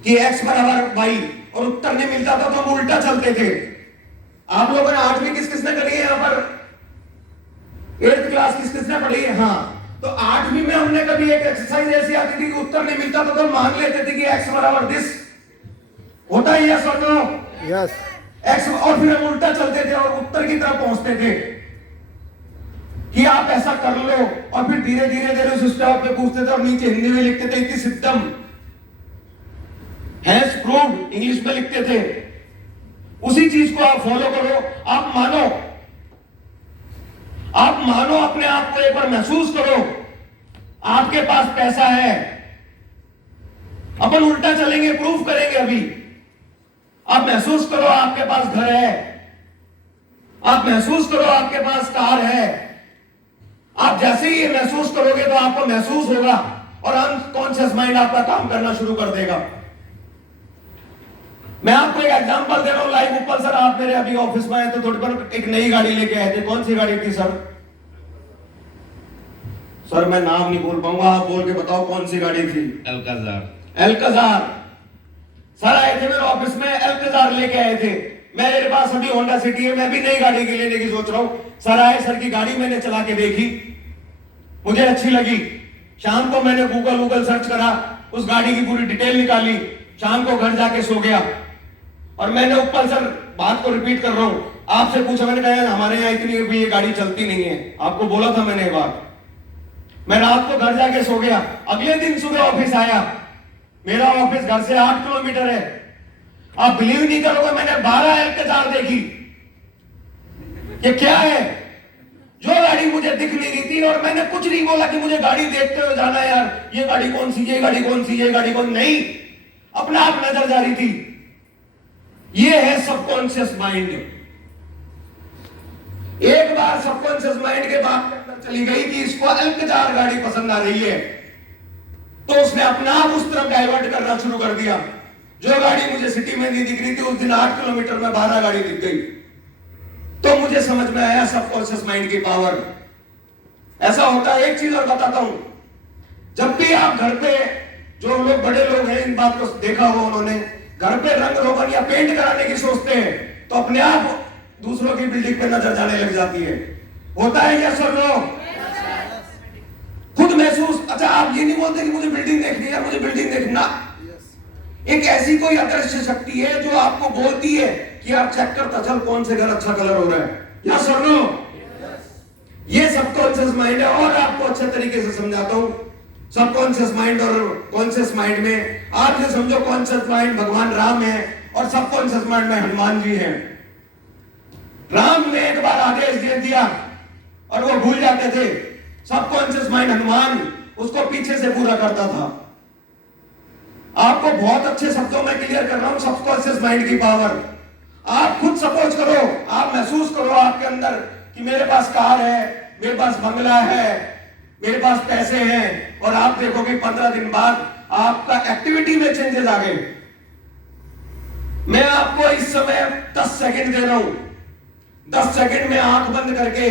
कि x बराबर y और उत्तर नहीं मिलता था तो हम उल्टा चलते थे। आप लोगों ने 8वीं किस किसने करी है यहां पर? 8th क्लास किस किसने पढ़ी है? हाँ, तो 8वीं में हमने कभी एक एक्सरसाइज ऐसी आती थी कि उत्तर नहीं मिलता था तो हम मान लेते थे कि x बराबर दिस होता है, यस और नो? यस। x, और फिर हम उल्टा चलते थे और उत्तर की तरफ पहुंचते थे कि आप ऐसा कर लो, और फिर धीरे धीरे धीरे उस स्टॉप पे पूछते थे और नीचे हिंदी में लिखते थे, इति सिद्धम हैज प्रूव्ड, इंग्लिश में लिखते थे। उसी चीज को आप फॉलो करो, आप मानो, आप मानो, अपने आप को एक बार महसूस करो आपके पास पैसा है। अपन उल्टा चलेंगे, प्रूफ करेंगे अभी। आप महसूस करो आपके पास घर है, आप महसूस करो आपके पास कार है। आप जैसे ही ये महसूस करोगे तो आपको महसूस होगा और अनकॉन्शियस माइंड आपका काम करना शुरू कर देगा। मैं आपको एक एग्जांपल दे रहा हूं लाइव ऊपर सर। आप मेरे अभी ऑफिस में आए तो थोड़ी पर एक नई गाड़ी लेके आए थे। कौन सी गाड़ी थी सर? सर मैं नाम नहीं बोल पाऊंगा, आप बोल के बताओ कौन सी गाड़ी थी? अल्काजार। अल्काजार। सर आए थे मेरे ऑफिस में, अल्काजार लेके आए थे। मेरे पास अभी होंडा सिटी है, मैं भी नई गाड़ी की लेने की सोच रहा हूं। सर आए, सर की गाड़ी मैंने चला के देखी, मुझे अच्छी लगी। शाम को मैंने गूगल सर्च करा, उस गाड़ी की पूरी डिटेल निकाली, शाम को घर जाके सो गया। और मैंने ऊपर सर बात को रिपीट कर रहा हूं, आपसे पूछा, मैंने कहा हमारे यहाँ इतनी भी ये गाड़ी चलती नहीं है, आपको बोला था मैंने ये बात। मैं रात को घर जाके सो गया, अगले दिन सुबह ऑफिस आया। मेरा ऑफिस घर से 8 किलोमीटर है। आप बिलीव नहीं करोगे, मैंने 12 अल्काजार देखी। ये क्या है? जो गाड़ी मुझे दिख नहीं रही थी, और मैंने कुछ नहीं बोला कि मुझे गाड़ी देखते हुए जाना है यार, ये गाड़ी कौन सी, ये गाड़ी कौन सी, ये गाड़ी कौन, नहीं, अपना आप नजर जा रही थी। ये है सबकॉन्शियस माइंड। एक बार सबकॉन्शियस माइंड के बात के अंदर चली गई कि इसको अल्काजार गाड़ी पसंद आ रही है, तो उसने अपना आप उस तरफ डाइवर्ट करना शुरू कर दिया। जो गाड़ी मुझे सिटी में नहीं दिख रही थी, उस दिन 8 किलोमीटर में 12 गाड़ी दिख गई। तो मुझे समझ में आया सबकॉन्शियस माइंड की पावर। ऐसा होता है। एक चीज और बताता हूं, जब भी आप घर पे, जो लोग बड़े लोग हैं इन बात को देखा हो उन्होंने, घर पे रंग रोगन या पेंट कराने की सोचते हैं तो अपने आप दूसरों की बिल्डिंग पे नजर जाने लग जाती है। होता है यस और नो? खुद महसूस। अच्छा, आप ये नहीं बोलते कि मुझे बिल्डिंग देखनी है, मुझे बिल्डिंग देखना। एक ऐसी कोई अदृश्य शक्ति है जो आपको बोलती है कि आप चेक करता चल कौन से घर अच्छा कलर हो रहा है, यस और नो? ये सबकॉन्शियस माइंड है। और आपको अच्छे तरीके से समझाता हूं। सबकॉन्शियस माइंड और कॉन्शियस माइंड में आप ये समझो, कॉन्शियस माइंड भगवान राम है और सबकॉन्शियस माइंड में हनुमान जी हैं। राम ने एक बार आदेश दे दिया और वो भूल जाते थे। सबकॉन्शियस माइंड हनुमान उसको पीछे से पूरा करता था। आपको बहुत अच्छे शब्दों में क्लियर कर रहा हूं सबकॉन्शियस माइंड की पावर। आप खुद सपोज करो, आप महसूस करो आपके अंदर कि मेरे पास कार है, मेरे पास बंगला है, मेरे पास पैसे हैं, और आप देखोगे 15 दिन बाद आपका एक्टिविटी में चेंजेस आ गए। मैं आपको इस समय 10 सेकंड दे रहा हूं। 10 सेकंड में आंख बंद करके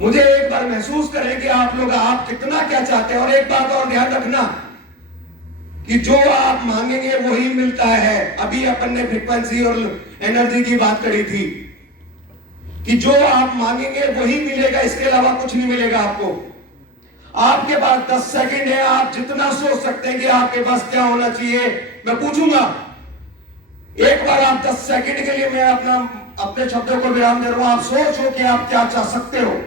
मुझे एक बार महसूस करें कि आप लोग आप कितना क्या चाहते हैं। और एक बात और ध्यान रखना कि जो आप मांगेंगे वही मिलता है। अभी अपन ने फ्रीक्वेंसी और एनर्जी की बात करी थी कि जो आप मांगेंगे वही मिलेगा, इसके अलावा कुछ नहीं मिलेगा आपको। आपके पास 10 सेकंड है, आप जितना सोच सकते हैं कि आपके पास क्या होना चाहिए, मैं पूछूंगा। एक बार आप 10 सेकंड के लिए मैं अपने शब्दों को विराम दे रहा हूं। आप सोचो कि आप क्या चाह सकते हो।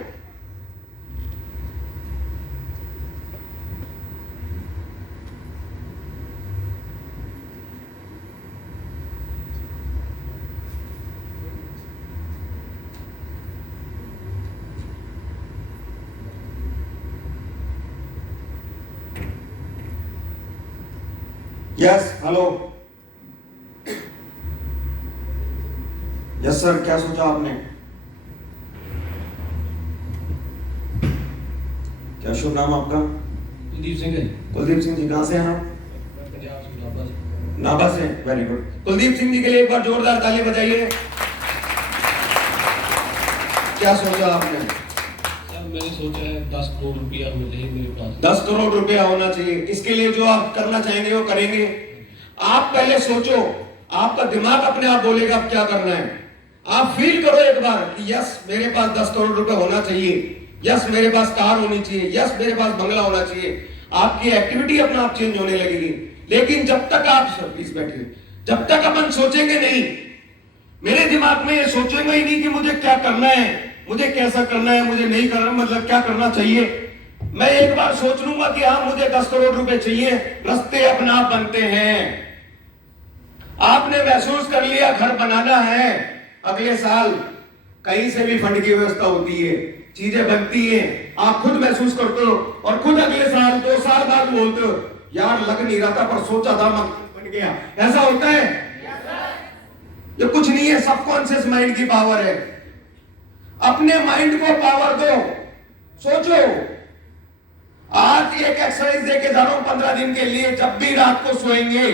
यस, हेलो, यस सर, क्या सोचा आपने? क्या शुभ नाम आपका? कुलदीप सिंह है। कुलदीप सिंह जी, कहां से हैं आप? पंजाब से, नाभा से, वेरी गुड। कुलदीप सिंह जी के लिए एक बार जोरदार ताली बजाइए। क्या सोचा आपने? सर मैंने सोचा है 10 करोड़ रुपया होना चाहिए मेरे पास। 10 करोड़ रुपया होना चाहिए। इसके लिए जो आप करना चाहेंगे वो करेंगे। आप पहले सोचो, आपका दिमाग अपने आप बोलेगा आप क्या करना है। आप फील करो एक बार कि यस मेरे पास 10 करोड़ रुपए होना चाहिए, यस मेरे पास कार होनी चाहिए, यस मेरे पास बंगला होना चाहिए। आपकी एक्टिविटी अपना आप चेंज होने लगेगी। लेकिन जब तक आप, प्लीज बैठिए, जब तक अपन सोचेंगे नहीं, मेरे दिमाग में ये सोचेंगे ही नहीं कि मुझे क्या करना है, मुझे कैसा करना है, मुझे नहीं करना, मतलब क्या करना चाहिए। मैं एक बार सोच लूंगा कि हाँ मुझे 10 करोड़ रुपए चाहिए, रास्ते अपने आप बनते हैं। आपने महसूस कर लिया घर बनाना है, अगले साल कहीं से भी फंड की व्यवस्था होती है, चीजें बनती हैं, आप खुद महसूस करते हो और खुद अगले साल 2 साल बाद बोलते हो यार लग नहीं रहा था पर सोचा था मकान बन गया। ऐसा होता है? ये कुछ नहीं है, सबकॉन्शियस माइंड की पावर है। अपने माइंड को पावर दो, सोचो। आज एक एक्सरसाइज देके जा रहा हूं 15 दिन के लिए, जब भी रात को सोएंगे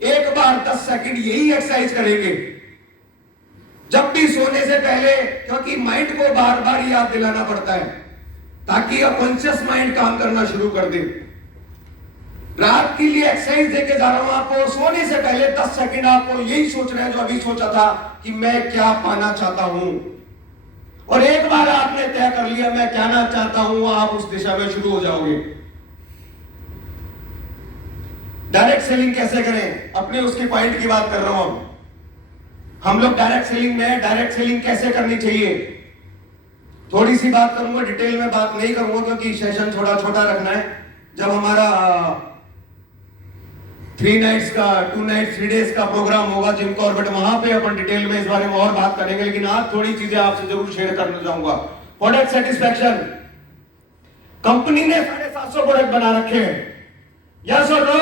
एक बार 10 सेकंड यही एक्सरसाइज करेंगे, जब भी सोने से पहले, क्योंकि माइंड को बार बार याद दिलाना पड़ता है ताकि कॉन्शियस माइंड काम करना शुरू कर दे। रात के लिए एक्सरसाइज देके जा रहा हूं आपको, सोने से पहले 10 सेकंड आपको यही सोचना है जो अभी सोचा था कि मैं क्या पाना चाहता हूं। और एक बार आपने तय कर लिया मैं क्या ना चाहता हूं, आप उस दिशा में शुरू हो जाओगे। डायरेक्ट सेलिंग कैसे करें, अपने उसके पॉइंट की बात कर रहा हूं। हम लोग डायरेक्ट सेलिंग में, डायरेक्ट सेलिंग कैसे करनी चाहिए थोड़ी सी बात करूंगा, डिटेल में बात नहीं करूंगा क्योंकि सेशन थोड़ा छोटा रखना है। जब हमारा 3 नाइट्स का 2 नाइट 3 डेज का प्रोग्राम होगा जिम कॉर्बेट, वहां पे अपन डिटेल में इस बारे में और बात करेंगे। लेकिन आज थोड़ी चीजें आपसे जरूर शेयर करना चाहूंगा। प्रोडक्ट सेटिस्फैक्शन, कंपनी ने 750 प्रोडक्ट बना रखे हैं, यस और नो?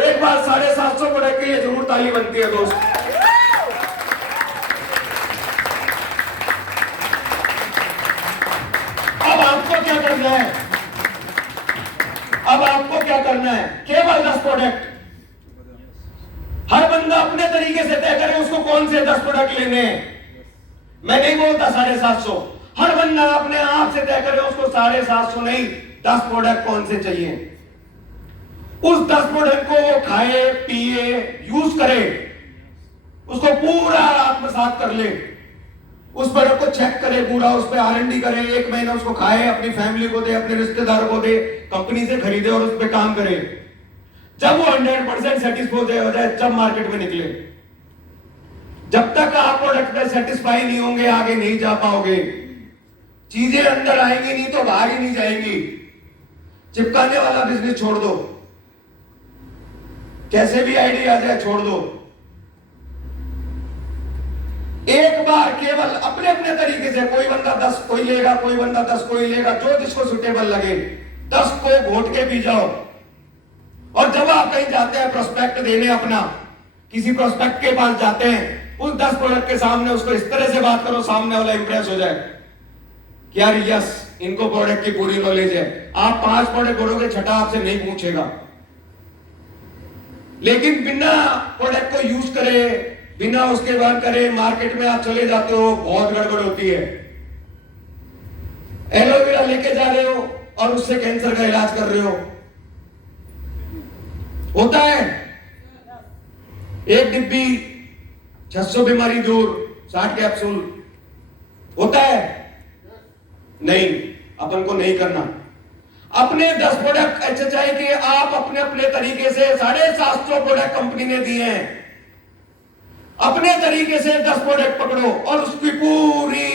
एक बार 750 प्रोडक्ट के लिए जरूर ताली बनती है दोस्त। अब आपको क्या करना है, अब आपको क्या करना है, केवल 10 प्रोडक्ट। हर बंदा अपने तरीके से तय करे उसको कौन से 10 प्रोडक्ट लेने हैं। मैं नहीं बोलता 750, हर बंदा अपने आप से तय करे उसको 750 नहीं 10 प्रोडक्ट कौन से चाहिए। उस 10 प्रोडक्ट को वो खाए पिए यूज करे, उसको पूरा आत्मसात कर ले, उस प्रोडक्ट को चेक करे पूरा, उस पर R&D करे, 1 महीना उसको खाए, अपनी फैमिली को दे, अपने रिश्तेदारों को दे, कंपनी से खरीदे और उस पर काम करे। जब वो 100% सेटिस्फाई हो जाए जब मार्केट में निकले। जब तक आप प्रोडक्ट पे सेटिस्फाई नहीं होंगे आगे नहीं जा पाओगे। चीजें अंदर आएंगी नहीं तो बाहर ही नहीं जाएंगी। चिपकाने वाला बिजनेस छोड़ दो, कैसे भी आइडिया आ जाए छोड़ दो। एक बार केवल अपने अपने तरीके से, कोई बंदा 10 कोई लेगा, कोई बंदा 10 कोई लेगा, जो जिसको सुटेबल लगे 10 को घोट के पी जाओ। और जब आप कहीं जाते हैं प्रोस्पेक्ट देने, अपना किसी प्रोस्पेक्ट के पास जाते हैं, उस 10 प्रोडक्ट के सामने उसको इस तरह से बात करो सामने वाला इंप्रेस हो जाए कि यार यस इनको प्रोडक्ट की पूरी नॉलेज है। आप 5 प्रोडक्ट बोलोगे, छठा आपसे नहीं पूछेगा। लेकिन बिना प्रोडक्ट को यूज करे, बिना उसके बाद करे, मार्केट में आप चले जाते हो, बहुत गड़बड़ होती है। एलोवेरा लेके जा रहे हो और उससे कैंसर का इलाज कर रहे हो, होता है। एक डिब्बी 600 बीमारी दूर, 60 कैप्सूल, होता है? नहीं, अपन को नहीं करना। अपने 10 प्रोडक्ट HHI के आप अपने अपने तरीके से 750 प्रोडक्ट कंपनी ने दिए हैं, अपने तरीके से 10 प्रोडक्ट पकड़ो और उसकी पूरी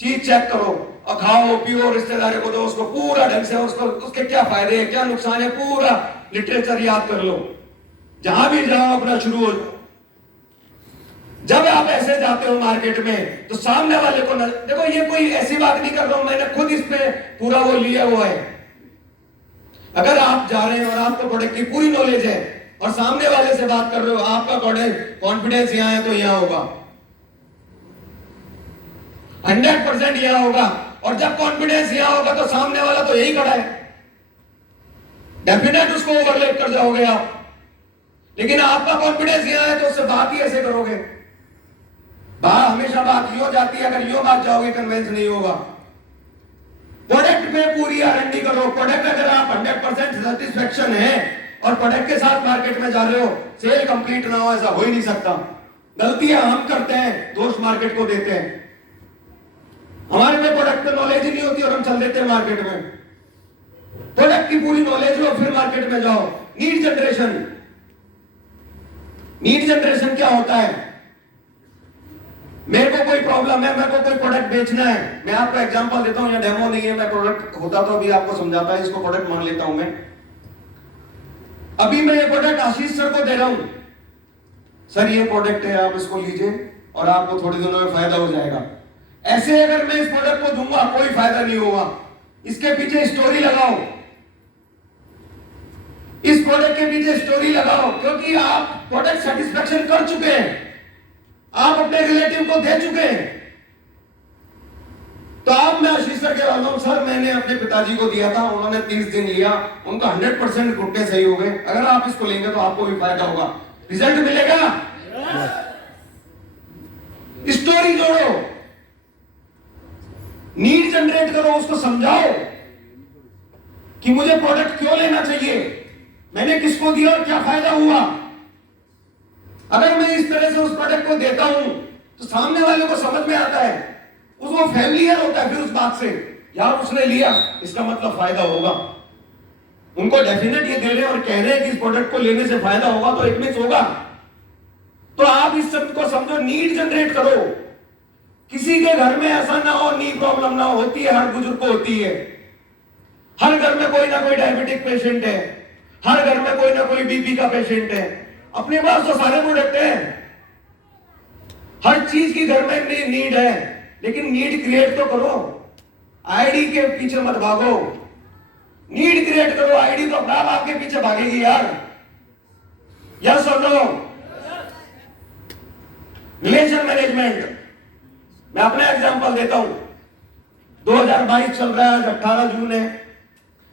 चीज चेक करो और खाओ पियो, रिश्तेदारों को दो, उसको पूरा ढंग से उसको उसके क्या फायदे हैं क्या नुकसान है पूरा लिटरेचर याद कर लो। जहां भी जाओ अपना शुरू हो जाओ। जब आप ऐसे जाते हो मार्केट में तो सामने वाले को देखो, ये कोई ऐसी बात नहीं कर रहा हूं, मैंने खुद इस पे पूरा वो लिया हुआ है। अगर आप जा रहे हैं और आपको प्रोडक्ट की पूरी नॉलेज है और सामने वाले से बात कर रहे हो, आपका कॉन्फिडेंस यहां है तो यहां होगा, 100% यहां होगा। और जब कॉन्फिडेंस यहां होगा तो सामने वाला तो यही खड़ा है, डेफिनेट उसको ओवरलेप कर जाओगे आप। लेकिन आपका कॉन्फिडेंस यहां है तो उससे बात ही ऐसे करोगे। बात हमेशा बात यूं जाती है, अगर यूं बात जाओगे कन्वेंस नहीं होगा। प्रोडक्ट में पूरी R&D करो। प्रोडक्ट अगर आप 100% सेटिस्फेक्शन है और प्रोडक्ट के साथ मार्केट में जा रहे हो, सेल कंप्लीट ना हो ऐसा हो ही नहीं सकता। गलतियां हम करते हैं, दोष मार्केट को देते हैं। हमारे में प्रोडक्ट पे नॉलेज ही नहीं होती और हम चल देते हैं मार्केट में। प्रोडक्ट की पूरी नॉलेज हो फिर मार्केट में जाओ। नीड जनरेशन, नीड जनरेशन क्या होता है? मेरे को कोई प्रॉब्लम है, मेरे को कोई प्रोडक्ट बेचना है। मैं आपको एग्जांपल देता हूं, यहाँ डेमो नहीं है, मैं प्रोडक्ट होता तो अभी आपको समझाता है। इसको प्रोडक्ट मान लेता हूं मैं। अभी मैं ये प्रोडक्ट आशीष सर को दे रहा हूं। सर ये प्रोडक्ट है, आप इसको लीजिए और आपको थोड़े दिनों में फायदा हो जाएगा। ऐसे अगर मैं इस प्रोडक्ट को दूंगा कोई फायदा नहीं होगा। इसके पीछे स्टोरी लगाओ, इस प्रोडक्ट के पीछे स्टोरी लगाओ, क्योंकि आप प्रोडक्ट सेटिस्फेक्शन कर चुके हैं, आप अपने रिलेटिव को दे चुके हैं। तो आप मैं आशीष सर के वाला हूं, सर मैंने अपने पिताजी को दिया था, उन्होंने 30 दिन लिया, उनका 100% घुटने सही हो गए। अगर आप इसको लेंगे तो आपको भी फायदा होगा, रिजल्ट मिलेगा। स्टोरी जोड़ो, नीड जनरेट करो, उसको समझाओ कि मुझे प्रोडक्ट क्यों लेना चाहिए, मैंने किसको दिया और क्या फायदा हुआ। अगर मैं इस तरह से उस प्रोडक्ट को देता हूं तो सामने वाले को समझ में आता है, उसको फैमिलियर होता है फिर उस बात से, यार उसने लिया इसका मतलब फायदा होगा। उनको डेफिनेट ये दे रहे हैं और कह रहे हैं कि इस प्रोडक्ट को लेने से फायदा होगा तो इट मींस होगा। तो आप इस शब्द को समझो, नीड जनरेट करो। किसी के घर में ऐसा ना हो, नी प्रॉब्लम ना होती है, हर बुजुर्ग को होती है। हर घर में कोई ना कोई डायबिटिक पेशेंट है, हर घर में कोई ना कोई बीपी का पेशेंट है। अपने पास तो सारे प्रोडक्ट हैं, हर चीज की घर में नीड है, लेकिन नीड क्रिएट तो करो। आईडी के पीछे मत भागो, नीड क्रिएट करो। आईडी तो अपना आपके पीछे भागेगी यार। यस और नो? रिलेशन मैनेजमेंट, मैं अपना एग्जांपल देता हूं। 2022 चल रहा है, आज 18 जून है।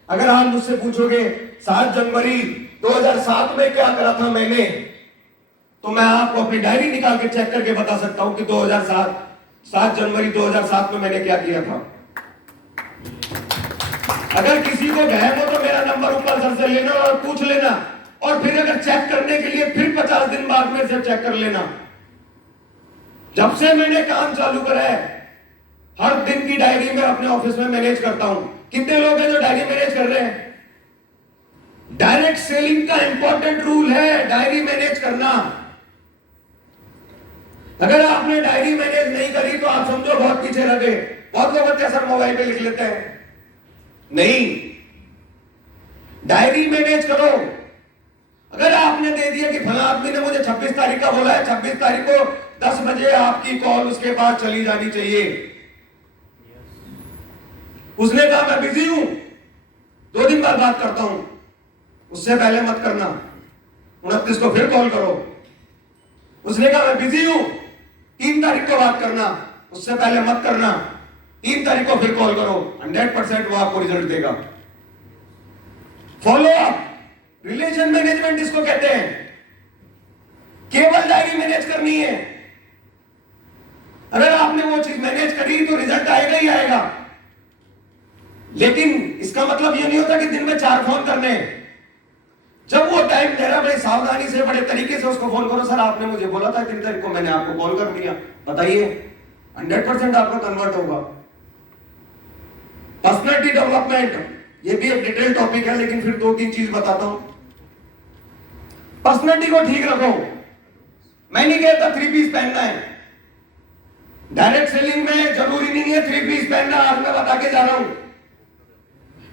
अगर आप मुझसे पूछोगे 7 जनवरी 2007 में क्या करा था मैंने, तो मैं आपको अपनी डायरी निकाल के चेक करके बता सकता हूं कि 7 जनवरी 2007 में मैंने क्या किया था। अगर किसी को बहम हो तो मेरा नंबर ऊपर सर से लेना और पूछ लेना, और फिर अगर चेक करने के लिए फिर 50 दिन बाद में से चेक कर लेना। जब से मैंने काम चालू करा है, हर दिन की डायरी में अपने ऑफिस में मैनेज करता हूं। कितने लोग हैं जो डायरी मैनेज कर रहे हैं? डायरेक्ट सेलिंग का इंपॉर्टेंट रूल है डायरी मैनेज करना। अगर आपने डायरी मैनेज नहीं करी तो आप समझो बहुत पीछे रह गए। बहुत लोग कहते हैं सर मोबाइल पे लिख लेते हैं, नहीं, डायरी मैनेज करो। अगर आपने दे दिया कि फला आदमी ने मुझे 26 तारीख का बोला है, 26 तारीख को 10 बजे आपकी कॉल उसके पास चली जानी चाहिए। उसने कहा मैं बिजी हूं, 2 दिन बाद बात करता हूं, उससे पहले मत करना। 29 को फिर कॉल करो। उसने कहा मैं बिजी हूं, 3 तारीख को बात करना, उससे पहले मत करना। 3 तारीख को फिर कॉल करो, 100% वो आपको रिजल्ट देगा। फॉलो अप, रिलेशन मैनेजमेंट इसको कहते हैं। केवल डायरी मैनेज करनी है। अगर आपने वो चीज मैनेज करी तो रिजल्ट आएगा ही आएगा। लेकिन इसका मतलब ये नहीं होता कि दिन में 4 फोन करने हैं। जब वो टाइम दे रहा, बड़े सावधानी से, बड़े तरीके से उसको फोन करो। सर आपने मुझे बोला था 3 तारीख को, मैंने आपको कॉल कर दिया, बताइए। 100% आपका कन्वर्ट होगा। पर्सनालिटी डेवलपमेंट, ये भी एक डिटेल टॉपिक है, लेकिन फिर 2-3 चीज बताता हूं। पर्सनालिटी को ठीक रखो। मैं नहीं कहता 3 पीस पहनना है। डायरेक्ट सेलिंग में जरूरी नहीं है 3 पीस पहनना। आज मैं बता के जा रहा हूं,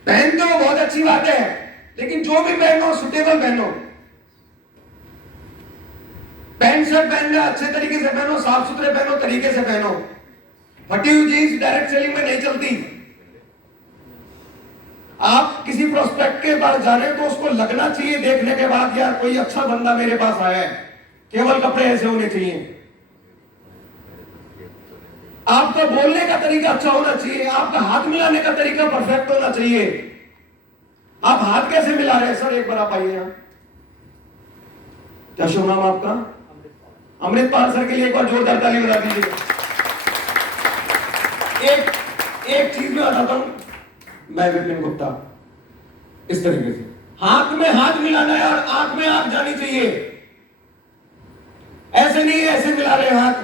पहनते हो बहुत अच्छी बात है, लेकिन जो भी पहनो सुटेबल पहनो। पैंट शर्ट पहनना अच्छे तरीके से पहनो, साफ सुथरे पहनो, तरीके से पहनो। फटी हुई जींस डायरेक्ट सेलिंग में नहीं चलती। आप किसी प्रोस्पेक्ट के पास जा रहे हो तो उसको लगना चाहिए देखने के बाद, यार कोई अच्छा बंदा मेरे पास आया है। केवल कपड़े ऐसे होने चाहिए। आपका बोलने का तरीका अच्छा होना चाहिए। आपका हाथ मिलाने का तरीका परफेक्ट होना चाहिए। आप हाथ कैसे मिला रहे हैं? सर एक बार आप आइए यहां, क्या शुभ नाम आपका? अमृतपाल सर के लिए एक बार जोरदार ताली बजा दीजिए। एक चीज में बताता हूं, मैं विपिन गुप्ता, इस तरीके से हाथ में हाथ मिलाना है और आंख में आंख जानी चाहिए। ऐसे नहीं है, ऐसे मिला रहे हाथ,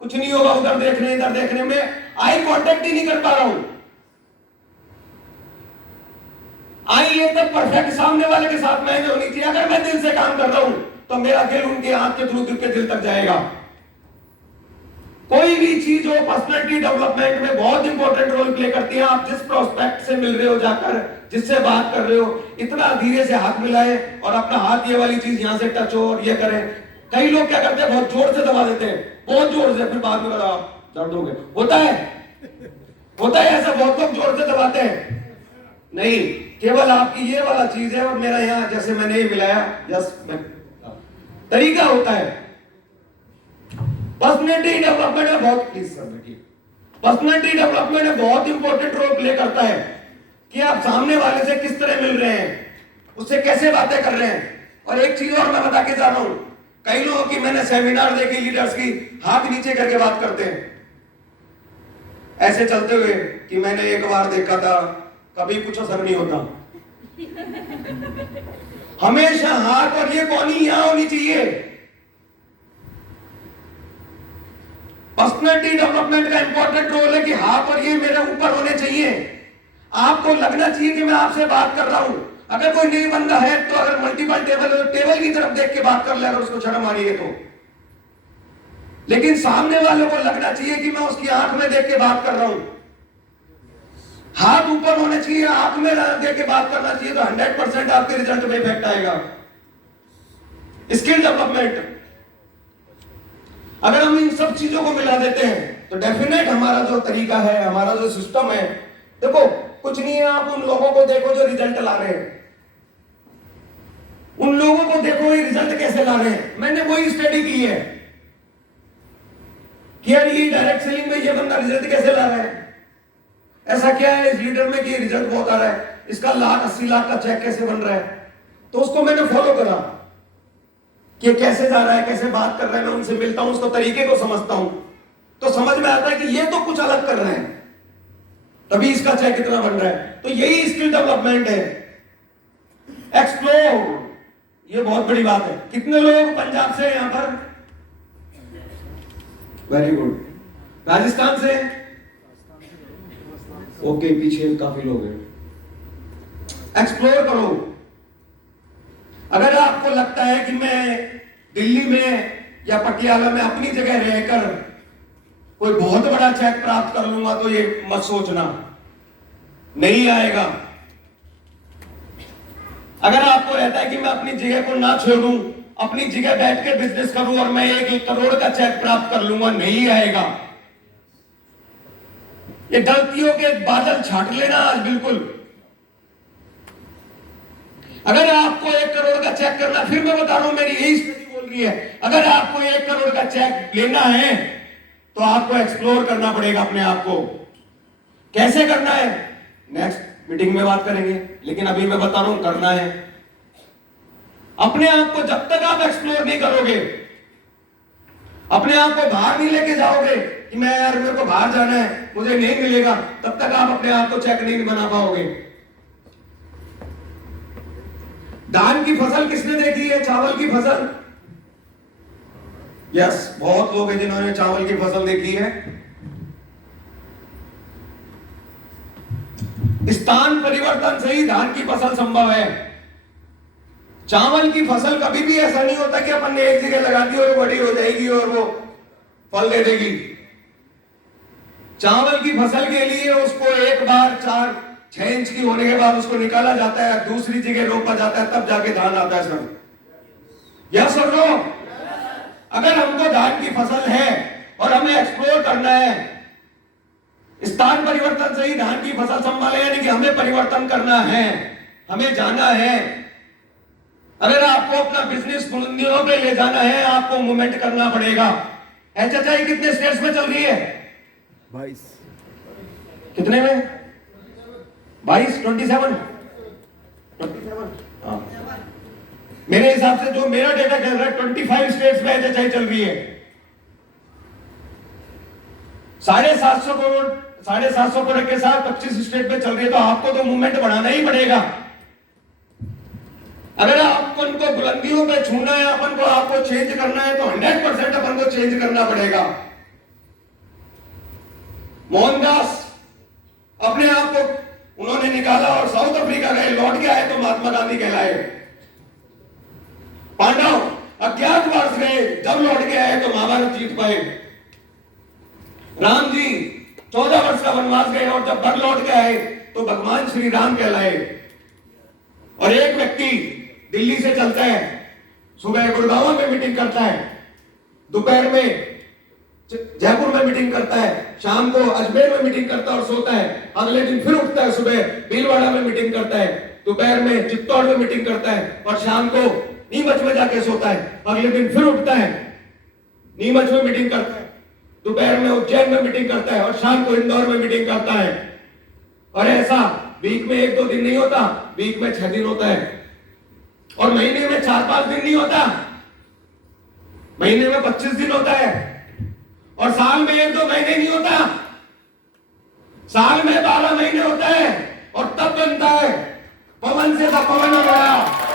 कुछ नहीं होगा, उधर देखने इधर देखने में आई कांटेक्ट ही नहीं कर पा रहा हूं। आई एकदम परफेक्ट सामने वाले के साथ मैच होनी चाहिए। अगर मैं दिल से काम कर रहा हूं तो मेरा दिल उनके आंख के थ्रू के दिल तक जाएगा। कोई भी चीज हो पर्सनैलिटी डेवलपमेंट में बहुत इंपॉर्टेंट रोल प्ले करती है। आप जिस प्रोस्पेक्ट से मिल रहे हो, जाकर जिससे बात कर रहे हो, इतना धीरे से हाथ मिलाए और अपना हाथ ये वाली चीज यहां से टच हो और ये करें। कई लोग क्या करते हैं, बहुत जोर से दबा देते हैं, बहुत जोर से, फिर बाद में दर्द हो गए। होता है ऐसा, बहुत लोग जोर से दबाते हैं। नहीं, केवल आपकी ये वाला चीज है और मेरा यहां जैसे मैंने ये मिलाया, तरीका होता है। पर्सनैलिटी डेवलपमेंट में बहुत, प्लीज सर बैठिए, पर्सनैलिटी डेवलपमेंट में बहुत इंपॉर्टेंट रोल प्ले करता है कि आप सामने वाले से किस तरह मिल रहे हैं, उससे कैसे बातें कर रहे हैं। और एक चीज और मैं बता के जा रहा हूं, कई लोगों की मैंने सेमिनार देखी लीडर्स की, हाथ नीचे करके बात करते हैं ऐसे चलते हुए कि मैंने एक बार देखा था, कभी कुछ असर नहीं होता। हमेशा हाथ और ये कौनी यहां होनी चाहिए। पर्सनैलिटी डेवलपमेंट का इंपॉर्टेंट रोल है कि हाथ और ये मेरे ऊपर होने चाहिए। आपको लगना चाहिए कि मैं आपसे बात कर रहा हूं। अगर कोई नई बंदा है तो अगर मल्टीपल टेबल की तरफ देख के बात कर ले, अगर उसको शर्म आ रही है तो, लेकिन सामने वालों को लगना चाहिए कि मैं उसकी आंख में देख के बात कर रहा हूं। हाथ ऊपर होने चाहिए, आंख में देख के बात करना चाहिए, तो 100% आपके रिजल्ट में इफेक्ट आएगा। स्किल डेवलपमेंट, अगर हम इन सब चीजों को मिला देते हैं तो डेफिनेट हमारा जो तरीका है, हमारा जो सिस्टम है, देखो कुछ नहीं है, आप उन लोगों को देखो जो रिजल्ट ला रहे हैं, उन लोगों को देखो ये रिजल्ट कैसे ला रहे हैं। मैंने वही स्टडी की है कि यार ये डायरेक्ट सेलिंग में ये बंदा रिजल्ट कैसे ला रहा है, ऐसा क्या है इस लीडर में कि रिजल्ट बहुत आ रहा है, इसका 1,80,00,000 का चेक कैसे बन रहा है। तो उसको मैंने फॉलो करा कि कैसे जा रहा है, कैसे बात कर रहा है, मैं उनसे मिलता हूं, उसको तरीके को समझता हूं, तो समझ में आता है कि ये तो कुछ अलग कर रहे हैं, तभी इसका चेक कितना बन रहा है। तो यही स्किल डेवलपमेंट है। एक्सप्लोर, ये बहुत बड़ी बात है। कितने लोग पंजाब से यहां पर, वेरी गुड, राजस्थान से, ओके, पीछे काफी लोग हैं। एक्सप्लोर करो। अगर आपको लगता है कि मैं दिल्ली में या पटियाला में अपनी जगह रहकर कोई बहुत बड़ा चेक प्राप्त कर लूंगा, तो ये मत सोचना, नहीं आएगा। अगर आपको रहता है कि मैं अपनी जगह को ना छोड़ूं, अपनी जगह बैठ के बिजनेस करूं और मैं 1 करोड़ का चेक प्राप्त कर लूंगा, नहीं आएगा। ये गलतियों के बादल छाट लेना आज बिल्कुल। अगर आपको 1 करोड़ का चेक करना, फिर मैं बता रहा हूं, मेरी यही स्टडी बोल रही है, अगर आपको 1 करोड़ का चेक लेना है तो आपको एक्सप्लोर करना पड़ेगा अपने आप को। कैसे करना है नेक्स्ट मीटिंग में बात करेंगे, लेकिन अभी मैं बता रहा हूं करना है। अपने आप को जब तक आप एक्सप्लोर नहीं करोगे, अपने आप को बाहर नहीं लेके जाओगे कि मैं यार मेरे को बाहर जाना है, मुझे नहीं मिलेगा, तब तक आप अपने आप को चेक नहीं बना पाओगे। धान की फसल किसने देखी है, चावल की फसल? यस, बहुत लोग हैं जिन्होंने चावल की फसल देखी है। स्थान परिवर्तन से ही धान की फसल संभव है। चावल की फसल कभी भी ऐसा नहीं होता कि अपन ने एक जगह लगा दी और बड़ी हो जाएगी और वो फल दे देगी। चावल की फसल के लिए उसको एक बार 4-6 इंच की होने के बाद उसको निकाला जाता है, दूसरी जगह रोपा जाता है, तब जाके धान आता है सर। यस और नो? अगर हमको धान की फसल है और हमें एक्सप्लोर करना है, स्थान परिवर्तन से ही धान की फसल संभाले, यानी कि हमें परिवर्तन करना है, हमें जाना है। अगर आपको अपना बिजनेस बुलंदियों पे ले जाना है, आपको मूवमेंट करना पड़ेगा। एचएचआई कितने स्टेट्स में चल रही है? 22। कितने में? 22, 27? मेरे हिसाब से जो मेरा डेटा कह रहा है 25 स्टेट्स में एचएचआई चल रही है। 750 करोड़ के साथ 25 स्टेट में चल रही है, तो आपको तो मूवमेंट बढ़ाना ही पड़ेगा। अगर आपको उनको बुलंदियों पे छूना है, अपन को आपको चेंज करना है, तो 100% अपन को चेंज करना पड़ेगा। मोहनदास अपने आप को उन्होंने निकाला और साउथ अफ्रीका गए, लौट के आए तो महात्मा गांधी कहलाए। पांडव अज्ञातवास गए, जब लौट के आए तो महाभारत जीत पाए। राम जी 14 वर्ष का वनवास गए और जब घर लौट के आए तो भगवान श्री राम कहलाए। और एक व्यक्ति दिल्ली से चलता है, सुबह गुड़गांव में मीटिंग करता है, दोपहर में जयपुर में मीटिंग करता है, शाम को अजमेर में मीटिंग करता है और सोता है। अगले दिन फिर उठता है, सुबह भीलवाड़ा में मीटिंग करता है, दोपहर में चित्तौड़ में मीटिंग करता है और शाम को नीमच में जाके सोता है। अगले दिन फिर उठता है, नीमच में मीटिंग करता है, दोपहर में उज्जैन में मीटिंग करता है और शाम को इंदौर में मीटिंग करता है। और ऐसा वीक में 1-2 दिन नहीं होता, वीक में 6 दिन होता है और महीने में 4-5 दिन नहीं होता, महीने में 25 दिन होता है और साल में 1-2 महीने नहीं होता, साल में 12 महीने होता है। और तब बनता है पवन से तो पवन हो गया।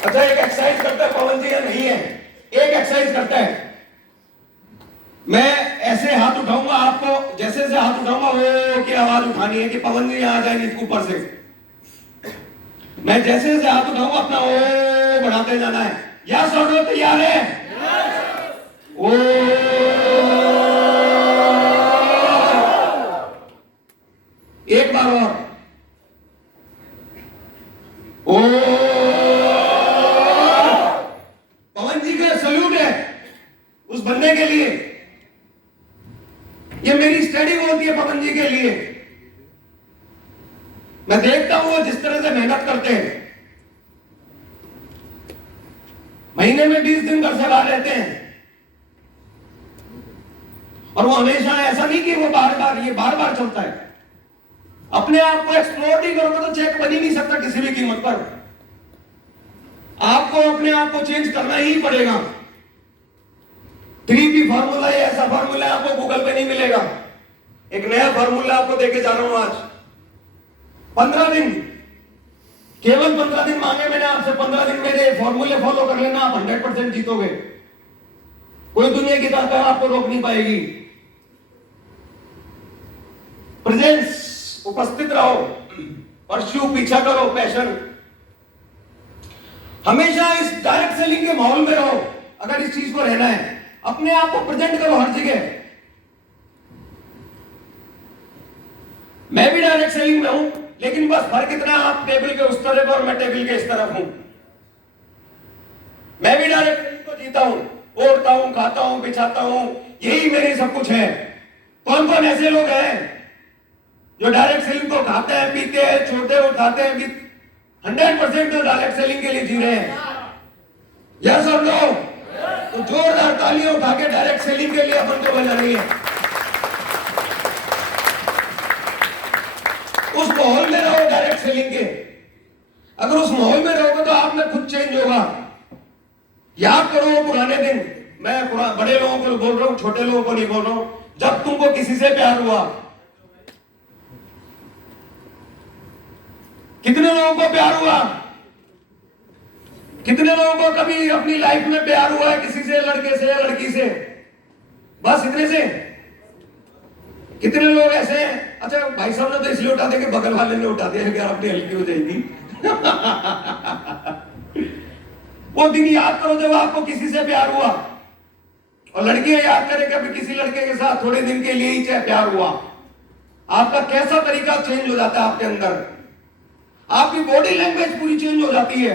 अच्छा, एक एक्सरसाइज करता है पवन जी या नहीं है? एक एक्सरसाइज करता है। मैं ऐसे हाथ उठाऊंगा, आपको जैसे जैसे हाथ उठाऊंगा वो की आवाज उठानी है कि पवन जी यहां आ जाए नीचे ऊपर से। मैं जैसे जैसे हाथ उठाऊंगा अपना ओ बढ़ाते जाना है। यस और नो, तैयार है? ओ एक बार और ओ। पवन जी का सल्यूट है उस बंदे के लिए। ये मेरी स्टडी होती है पवन जी के लिए। मैं देखता हूं वो जिस तरह से मेहनत करते हैं, महीने में 20 दिन घर से बाहर रहते हैं और वो हमेशा ऐसा नहीं कि वो बार बार चलता है। अपने आप को एक्सप्लोर नहीं करोगे तो चेक बन ही नहीं सकता किसी भी कीमत पर। आपको अपने आप को चेंज करना ही पड़ेगा। 3P फार्मूला, ऐसा फार्मूला आपको गूगल पे नहीं मिलेगा। एक नया फार्मूला आपको देके जा रहा हूं आज। 15 दिन, केवल 15 दिन मांगे मैंने आपसे। 15 दिन मेरे फॉर्मूले फॉलो कर लेना, आप 100% जीतोगे। कोई दुनिया की ताकत आपको रोक नहीं पाएगी। प्रेजेंस, उपस्थित रहो, परस्यू, पीछा करो, पैशन। हमेशा इस डायरेक्ट सेलिंग के माहौल में रहो। अगर इस चीज को रहना है, अपने आप को प्रेजेंट करो हर जगह। मैं भी डायरेक्ट सेलिंग में हूं, लेकिन बस फर्क इतना, आप टेबल के उस तरफ और मैं टेबल के इस तरफ हूं। मैं भी डायरेक्ट सेलिंग को जीता हूं, ओढ़ता हूं, खाता हूं, बिछाता हूं, यही मेरी सब कुछ है। कौन कौन ऐसे लोग हैं जो डायरेक्ट सेलिंग को खाते हैं, पीते हैं, छोड़ते हैं, उठाते हैं? 100% तो डायरेक्ट सेलिंग के लिए जी रहे हैं। यस और नो? तो जोरदार तालियां उठा के डायरेक्ट सेलिंग के लिए अपन को बजानी है। उस माहौल में रहो डायरेक्ट सेलिंग के। अगर उस माहौल में रहोगे तो आप में खुद चेंज होगा। याद करो वो पुराने दिन। मैं बड़े लोगों को बोल रहा हूं, छोटे लोगों को नहीं बोल रहा हूं। जब तुमको किसी से प्यार हुआ, कितने लोगों को प्यार हुआ? कितने लोगों को कभी अपनी लाइफ में प्यार हुआ है किसी से, लड़के से या लड़की से? बस इतने से। कितने लोग ऐसे हैं? अच्छा, भाई साहब ने तो इसलिए उठा दिया कि बगल वाले ने उठा दिया कि अपनी हल्की हो जाएगी। वो दिन याद करो जब आपको किसी से प्यार हुआ। और लड़कियां याद करें कभी किसी लड़के के साथ थोड़े दिन के लिए ही चाहे प्यार हुआ, आपका कैसा तरीका चेंज हो जाता है आपके अंदर। आपकी बॉडी लैंग्वेज पूरी चेंज हो जाती है,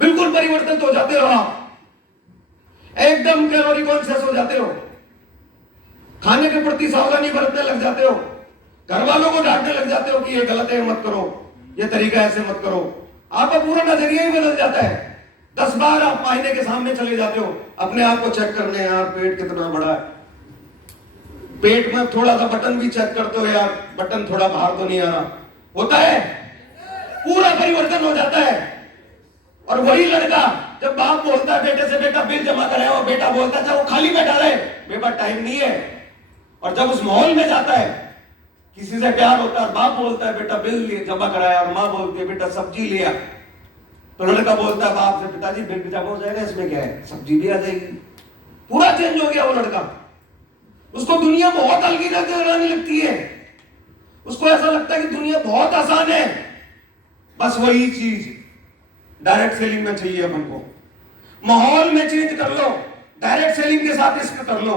बिल्कुल परिवर्तित हो जाते हो आप। एकदम कैलोरी कॉन्शियस हो जाते हो, खाने के प्रति सावधानी बरतने लग जाते हो, घर वालों को डांटने लग जाते हो कि ये गलत है, मत करो, ये तरीका ऐसे मत करो। आपका पूरा नजरिया ही बदल जाता है। 10 बार आप आईने के सामने चले जाते हो अपने आप को चेक करने, यार पेट कितना बड़ा है, पेट में थोड़ा सा बटन भी चेक करते हो यार, बटन थोड़ा बाहर तो नहीं आ रहा, होता है, पूरा परिवर्तन हो जाता है। और वही लड़का जब बाप बोलता है बेटे से बेटा बिल जमा कराए, और बेटा बोलता है वो खाली बैठा रहे, मेरे पास टाइम नहीं है। और जब उस माहौल में जाता है, किसी से प्यार होता है, बाप बोलता है बेटा बिल लिए जमा कराया, और माँ बोलती है बेटा सब्जी लिया, तो लड़का बोलता है बाप से पिताजी बिल जमा हो जाएगा, इसमें क्या है, सब्जी भी आ जाएगी। पूरा चेंज हो गया वो लड़का। उसको दुनिया बहुत हल्की नजर आने लगती है, उसको ऐसा लगता है कि दुनिया बहुत आसान है। बस वही चीज डायरेक्ट सेलिंग में चाहिए अपन को। माहौल में चेंज कर लो, डायरेक्ट सेलिंग के साथ इश्क कर लो।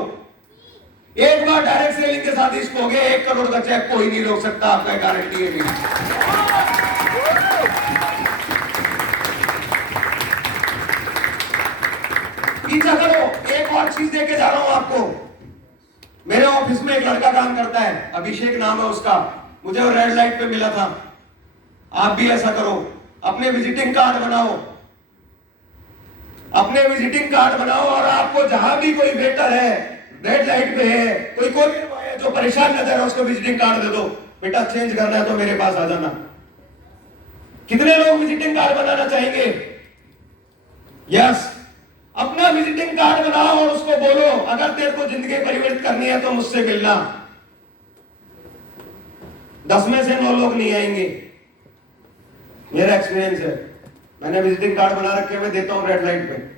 एक बार डायरेक्ट सेलिंग के साथ इश्क हो गया, 1 करोड़ का चेक कोई नहीं रोक सकता, आपका गारंटी है मेरी। पीछा करो। एक और चीज देके जा रहा हूं आपको। मेरे ऑफिस में एक लड़का काम करता है, अभिषेक नाम है उसका, मुझे वो रेड लाइट पे मिला था। आप भी ऐसा करो, अपने विजिटिंग कार्ड बनाओ, अपने विजिटिंग कार्ड बनाओ, और आपको जहां भी कोई वेटर है, रेड लाइट पे है, कोई है जो परेशान नजर है, उसको विजिटिंग कार्ड दे दो, बेटा चेंज करना है तो मेरे पास आ जाना। कितने लोग विजिटिंग कार्ड बनाना चाहेंगे? यस, अपना विजिटिंग कार्ड बनाओ और उसको बोलो अगर तेरे को जिंदगी परिवर्तित करनी है तो मुझसे मिलना। 10 में से 9 लोग नहीं आएंगे, मेरा एक्सपीरियंस है। मैंने विजिटिंग कार्ड बना रखे, मैं देता हूं रेड लाइट पे।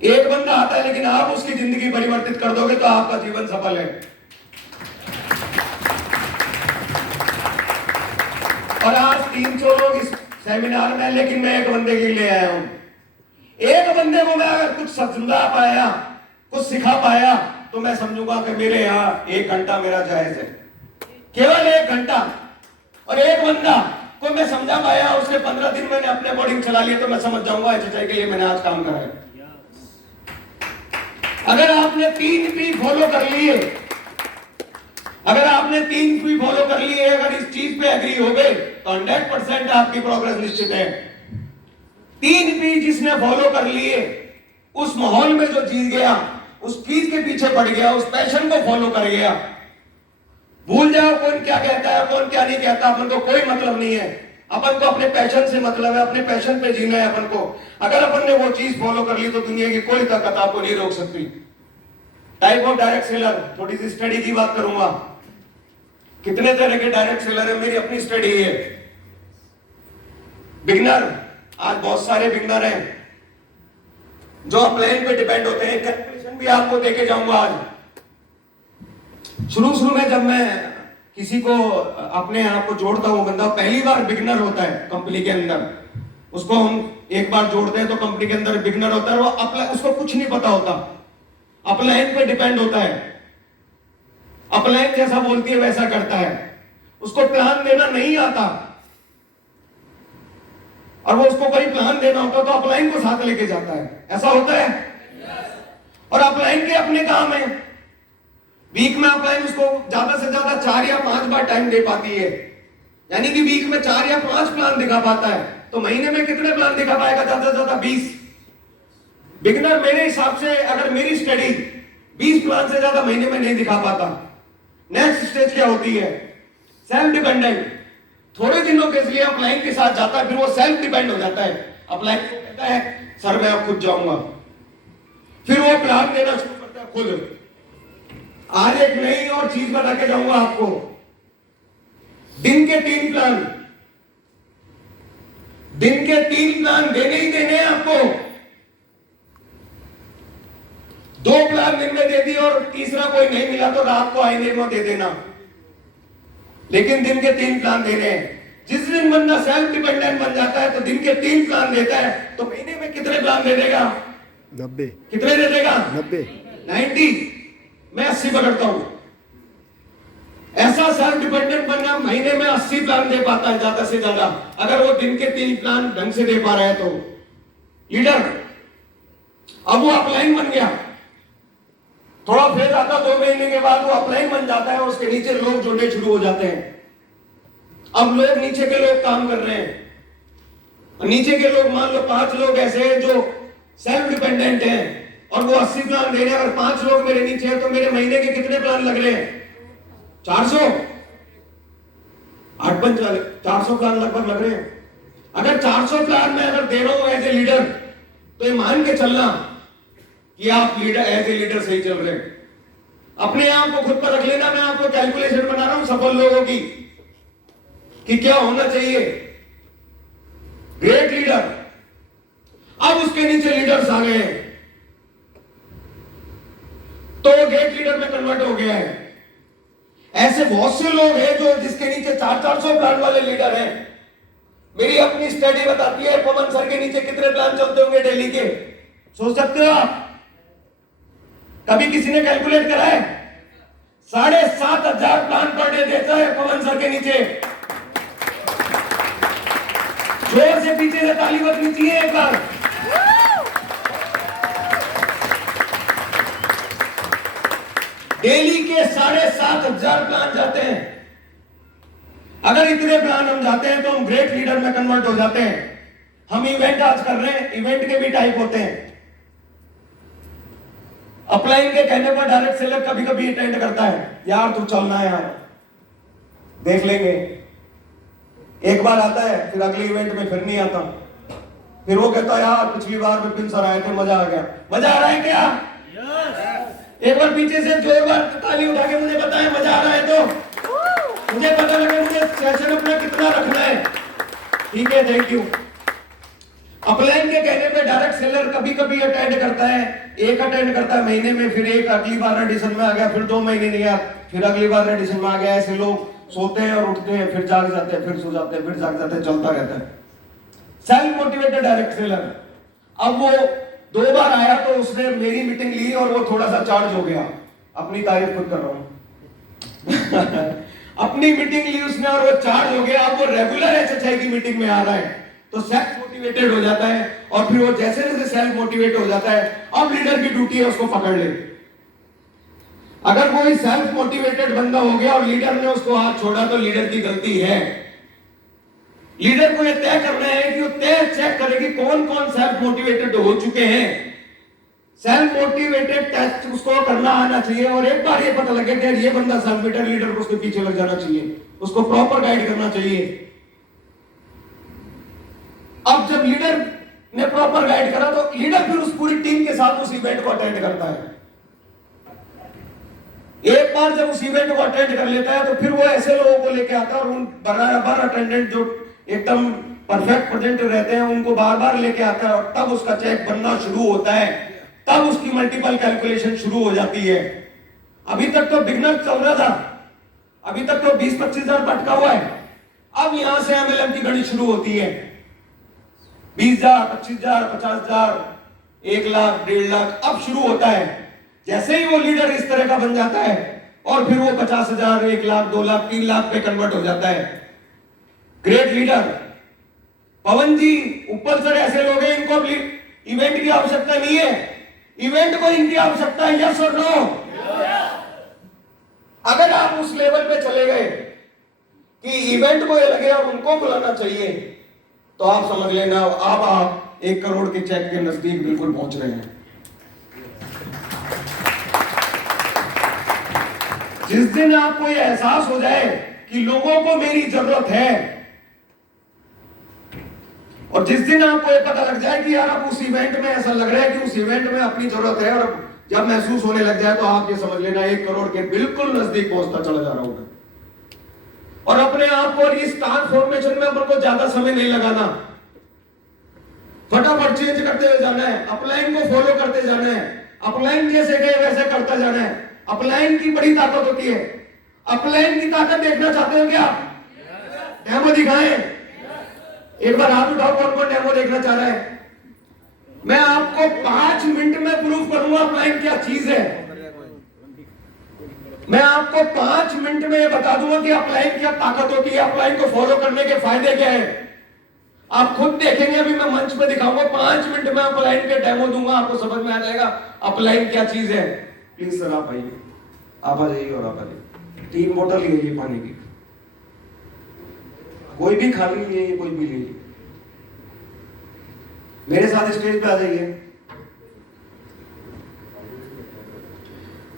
एक बंदा आता है, लेकिन आप उसकी जिंदगी परिवर्तित कर दोगे तो आपका जीवन सफल है। और आज 300 लोग इस सेमिनार में, लेकिन मैं एक बंदे के लिए आया हूं। एक बंदे को मैं अगर कुछ समझा पाया, कुछ सिखा पाया, तो मैं समझूंगा कि मेरे यहां 1 घंटा मेरा जायज है, केवल 1 घंटा। और एक बंदा को मैं समझा पाया, उसने 15 दिन मैंने अपने बोर्डिंग चला लिया, तो मैं समझ जाऊंगा एचएचआई के लिए मैंने आज काम करा है। अगर आपने 3 P फॉलो कर लिए, अगर आपने 3 P फॉलो कर लिए, अगर इस चीज पे एग्री हो गए, तो 100% आपकी प्रोग्रेस निश्चित है। 3 P जिसने फॉलो कर लिए, उस माहौल में जो जी गया, उस चीज के पीछे पड़ गया, उस पैशन को फॉलो कर गया। भूल जाओ कौन क्या कहता है, कौन क्या नहीं कहता, अपन को कोई मतलब नहीं है। अपन को अपने पैशन से मतलब है, अपने पैशन पे जीना है अपन को। अगर अपन ने वो चीज फॉलो कर ली तो दुनिया की कोई ताकत आपको नहीं रोक सकती। टाइप ऑफ डायरेक्ट सेलर, थोड़ी सी स्टडी की बात करूंगा। कितने तरह के डायरेक्ट सेलर है, मेरी अपनी स्टडी है। बिगनर, आज बहुत सारे बिगनर हैं जो अपलाइन पे डिपेंड होते हैं। कैलकुलेशन भी आपको देके जाऊंगा आज। शुरू में जब मैं किसी को अपने आप को जोड़ता हूं, बंदा पहली बार बिगनर होता है कंपनी के अंदर, उसको हम एक बार जोड़ते हैं तो कंपनी के अंदर बिगनर होता है, वो उसको कुछ नहीं पता होता, अपलाइन पे डिपेंड होता है, अपलाइन जैसा बोलती है वैसा करता है, उसको प्लान देना नहीं आता, और वो उसको कोई प्लान देना होता तो अपलाइन को साथ लेके जाता है। ऐसा होता है। और अपलाइन के अपने काम है। वीक में अपलाइन उसको ज्यादा से ज्यादा 4 या 5 बार टाइम दे पाती है, यानी कि वीक में 4 या 5 प्लान दिखा पाता है, तो महीने में कितने प्लान दिखा पाएगा? ज्यादा से ज्यादा 20। बिगनर मेरे हिसाब से, अगर मेरी स्टडी, 20 प्लान से ज्यादा महीने में नहीं दिखा पाता। नेक्स्ट स्टेज क्या होती है? Self dependent. थोड़े दिनों के लिए अपलाइन के साथ जाता है, फिर वो सेल्फ डिपेंड हो जाता है। अपलाइन को कहता है सर मैं अब खुद जाऊंगा, फिर वो प्लान देना शुरू करता है खुद। आज एक नई और चीज बता के जाऊंगा आपको। दिन के 3 प्लान, दिन के 3 प्लान देने ही देने हैं आपको। 2 प्लान दिन में दे दिए और तीसरा कोई नहीं मिला तो रात को आईने में दे देना, लेकिन दिन के 3 प्लान दे रहे हैं। जिस दिन बंदा सेल्फ डिपेंडेंट बन जाता है तो दिन के 3 प्लान देता है, तो महीने में कितने प्लान दे देगा? 90। कितने दे देगा? 90। 90। मैं 80 पकड़ता हूं। ऐसा सेल्फ डिपेंडेंट बनना, महीने में 80 प्लान दे पाता है ज्यादा से ज्यादा, अगर वो दिन के 3 प्लान ढंग से दे पा रहा है तो। लीडर, अब वो अपलाइन बन गया, थोड़ा फेज आता 2 महीने के बाद वो अपलाइन बन जाता है, उसके नीचे लोग जुड़ने शुरू हो जाते हैं। अब लोग, नीचे के लोग काम कर रहे हैं, और नीचे के लोग मान लो 5 लोग ऐसे हैं जो सेल्फ डिपेंडेंट हैं और वो 80 प्लान दे रहे हैं। अगर 5 लोग मेरे नीचे हैं तो मेरे महीने के कितने प्लान लग रहे हैं? 400, 8 वाले 400 प्लान लगभग लग रहे हैं। अगर 400 प्लान में अगर दे रहा हूं एज ए लीडर, तो ये मान के चलना कि आप लीडर एज ए लीडर सही चल रहे हैं। अपने आप को खुद पर रख लेना। मैं आपको कैलकुलेशन बना रहा हूं सफल लोगों की कि क्या होना चाहिए। ग्रेट लीडर, अब उसके नीचे लीडर्स आ गए हैं तो वो ग्रेट लीडर में कन्वर्ट हो गया है। ऐसे बहुत से लोग हैं जो जिसके नीचे 400 प्लान वाले लीडर हैं। मेरी अपनी स्टडी बताती है पवन सर के नीचे कितने प्लान चलते होंगे डेली के, सोच सकते हो आप? कभी किसी ने कैलकुलेट करा है? 7,500 प्लान पर डे देता है पवन सर के नीचे। जोर से पीछे से ताली बजनी चाहिए एक बार। डेली के 7,500 प्लान जाते हैं। अगर इतने प्लान हम जाते हैं तो हम ग्रेट लीडर में कन्वर्ट हो जाते हैं। हम इवेंट आज कर रहे हैं, इवेंट के भी टाइप होते हैं। अपलाइन के कहने पर डायरेक्ट सेलर कभी कभी अटेंड करता है, यार तू चलना है यार, देख लेंगे। एक बार आता है, फिर अगले इवेंट में फिर नहीं आता। फिर वो कहता है यार पिछली बार विपिन सर आए थे, मजा आ गया। मजा आ रहा है क्या? एक बार पीछे से जोरदार ताली उठा के मुझे बताएं मजा आ रहा है तो मुझे पता लगे मुझे सेशन अपना कितना रखना है। ठीक है, थैंक यू। अपलाइन के कहने पे डायरेक्ट सेलर कभी कभी अटेंड करता है, एक अटेंड करता है महीने में, फिर एक अगली बार एडिशन में आ गया, फिर 2 महीने नहीं आया, फिर अगली बार एडिशन में आ गया। ऐसे लोग सोते हैं और उठते हैं, फिर जाग जाते हैं, फिर सो जाते हैं, फिर जाग जाते हैं, चलता रहता है। Self motivated direct seller. अब वो 2 बार आया तो उसने मेरी मीटिंग ली और वो थोड़ा सा चार्ज हो गया। अपनी तारीफ खुद कर रहा हूं अपनी मीटिंग ली उसने और वो चार्ज हो गया। अब वो रेगुलर एचएचआई की मीटिंग में आ रहा है तो सेल्फ मोटिवेटेड हो जाता है। और फिर वो जैसे जैसे सेल्फ मोटिवेट हो जाता है, अब लीडर की ड्यूटी है उसको पकड़ ले। अगर कोई सेल्फ मोटिवेटेड बंदा हो गया और लीडर ने उसको हाथ छोड़ा तो लीडर की गलती है। लीडर को यह तय करना है कि वो तय चेक करे कि कौन कौन सेल्फ मोटिवेटेड हो चुके हैं। सेल्फ मोटिवेटेड टेस्ट उसको करना आना चाहिए और एक बार ये पता लगे कि ये बंदा सेल्फ मोटिवेटेड लीडर को उसके पीछे लग जाना चाहिए, उसको प्रॉपर गाइड करना चाहिए। अब जब लीडर ने प्रॉपर गाइड करा तो लीडर फिर उस पूरी टीम के साथ उस इवेंट को अटेंड करता है। एक बार जब उस इवेंट को अटेंड कर लेता है तो फिर वो ऐसे लोगों को लेके आता है और उन बराबर अटेंडेंट जो एकदम परफेक्ट प्रेजेंट रहते हैं उनको बार बार लेके आता है और तब उसका चेक बनना शुरू होता है। तब उसकी मल्टीपल कैलकुलेशन शुरू हो जाती है। अभी तक तो बिगनर चल रहा था, अभी तक तो 20-25 हजार भटका हुआ है। अब यहां से एमएलएम की गणित शुरू होती है। 20,000, 25,000, 50,000, 1 लाख, 1.5 लाख अब शुरू होता है। जैसे ही वो लीडर इस तरह का बन जाता है और फिर वो 50,000, 1 लाख, 2 लाख, 3 लाख पे कन्वर्ट हो जाता है। Great leader. पवन जी, ऊपर सर ऐसे लोग हैं, इनको इवेंट की आवश्यकता नहीं है, इवेंट को इनकी आवश्यकता है। यस और नो? अगर आप उस लेवल पे चले गए कि इवेंट को ये लगे अब उनको बुलाना चाहिए तो आप समझ लेना आप 1 करोड़ के चेक के नजदीक बिल्कुल पहुंच रहे हैं। जिस दिन आपको यह एहसास हो जाए कि लोगों को मेरी जरूरत है और जिस दिन आपको यह पता लग जाए कि यार अब उस इवेंट में ऐसा लग रहा है कि उस इवेंट में अपनी जरूरत है और जब महसूस होने लग जाए तो आप ये समझ लेना 1 करोड़ के बिल्कुल नजदीक पहुंचता चला जा रहा हूं मैं। और अपने आप को इस ट्रांसफॉर्मेशन में अपन को ज्यादा समय नहीं लगाना, फटाफट चेंज करते हुए जाना है, अपलाइन को फॉलो करते जाना है, अपलाइन जैसे गए वैसे करता जाना है। अपलाइन की बड़ी ताकत होती है। अपलाइन की ताकत देखना चाहते हो क्या? डेमो दिखाएं। एक बार हाथ उठाओ, कौन कौन डेमो देखना चाह रहा है? मैं आपको 5 मिनट में प्रूफ करूंगा अपलाइन क्या चीज है। मैं आपको 5 मिनट में बता दूंगा कि अपलाइन क्या ताकत होती है, अपलाइन को फॉलो करने के फायदे क्या है। आप खुद देखेंगे, अभी मैं मंच पे दिखाऊंगा, 5 मिनट में अपलाइन के डेमो दूंगा, आपको समझ में आ जाएगा अपलाइन क्या चीज है। प्लीज सर आप आइए, आप आ जाइए और आप आ जाइए। 3 बोतल लीजिए पानी की, कोई भी खाली लीजिए, कोई भी लीजिए। मेरे साथ स्टेज पे आ जाइए।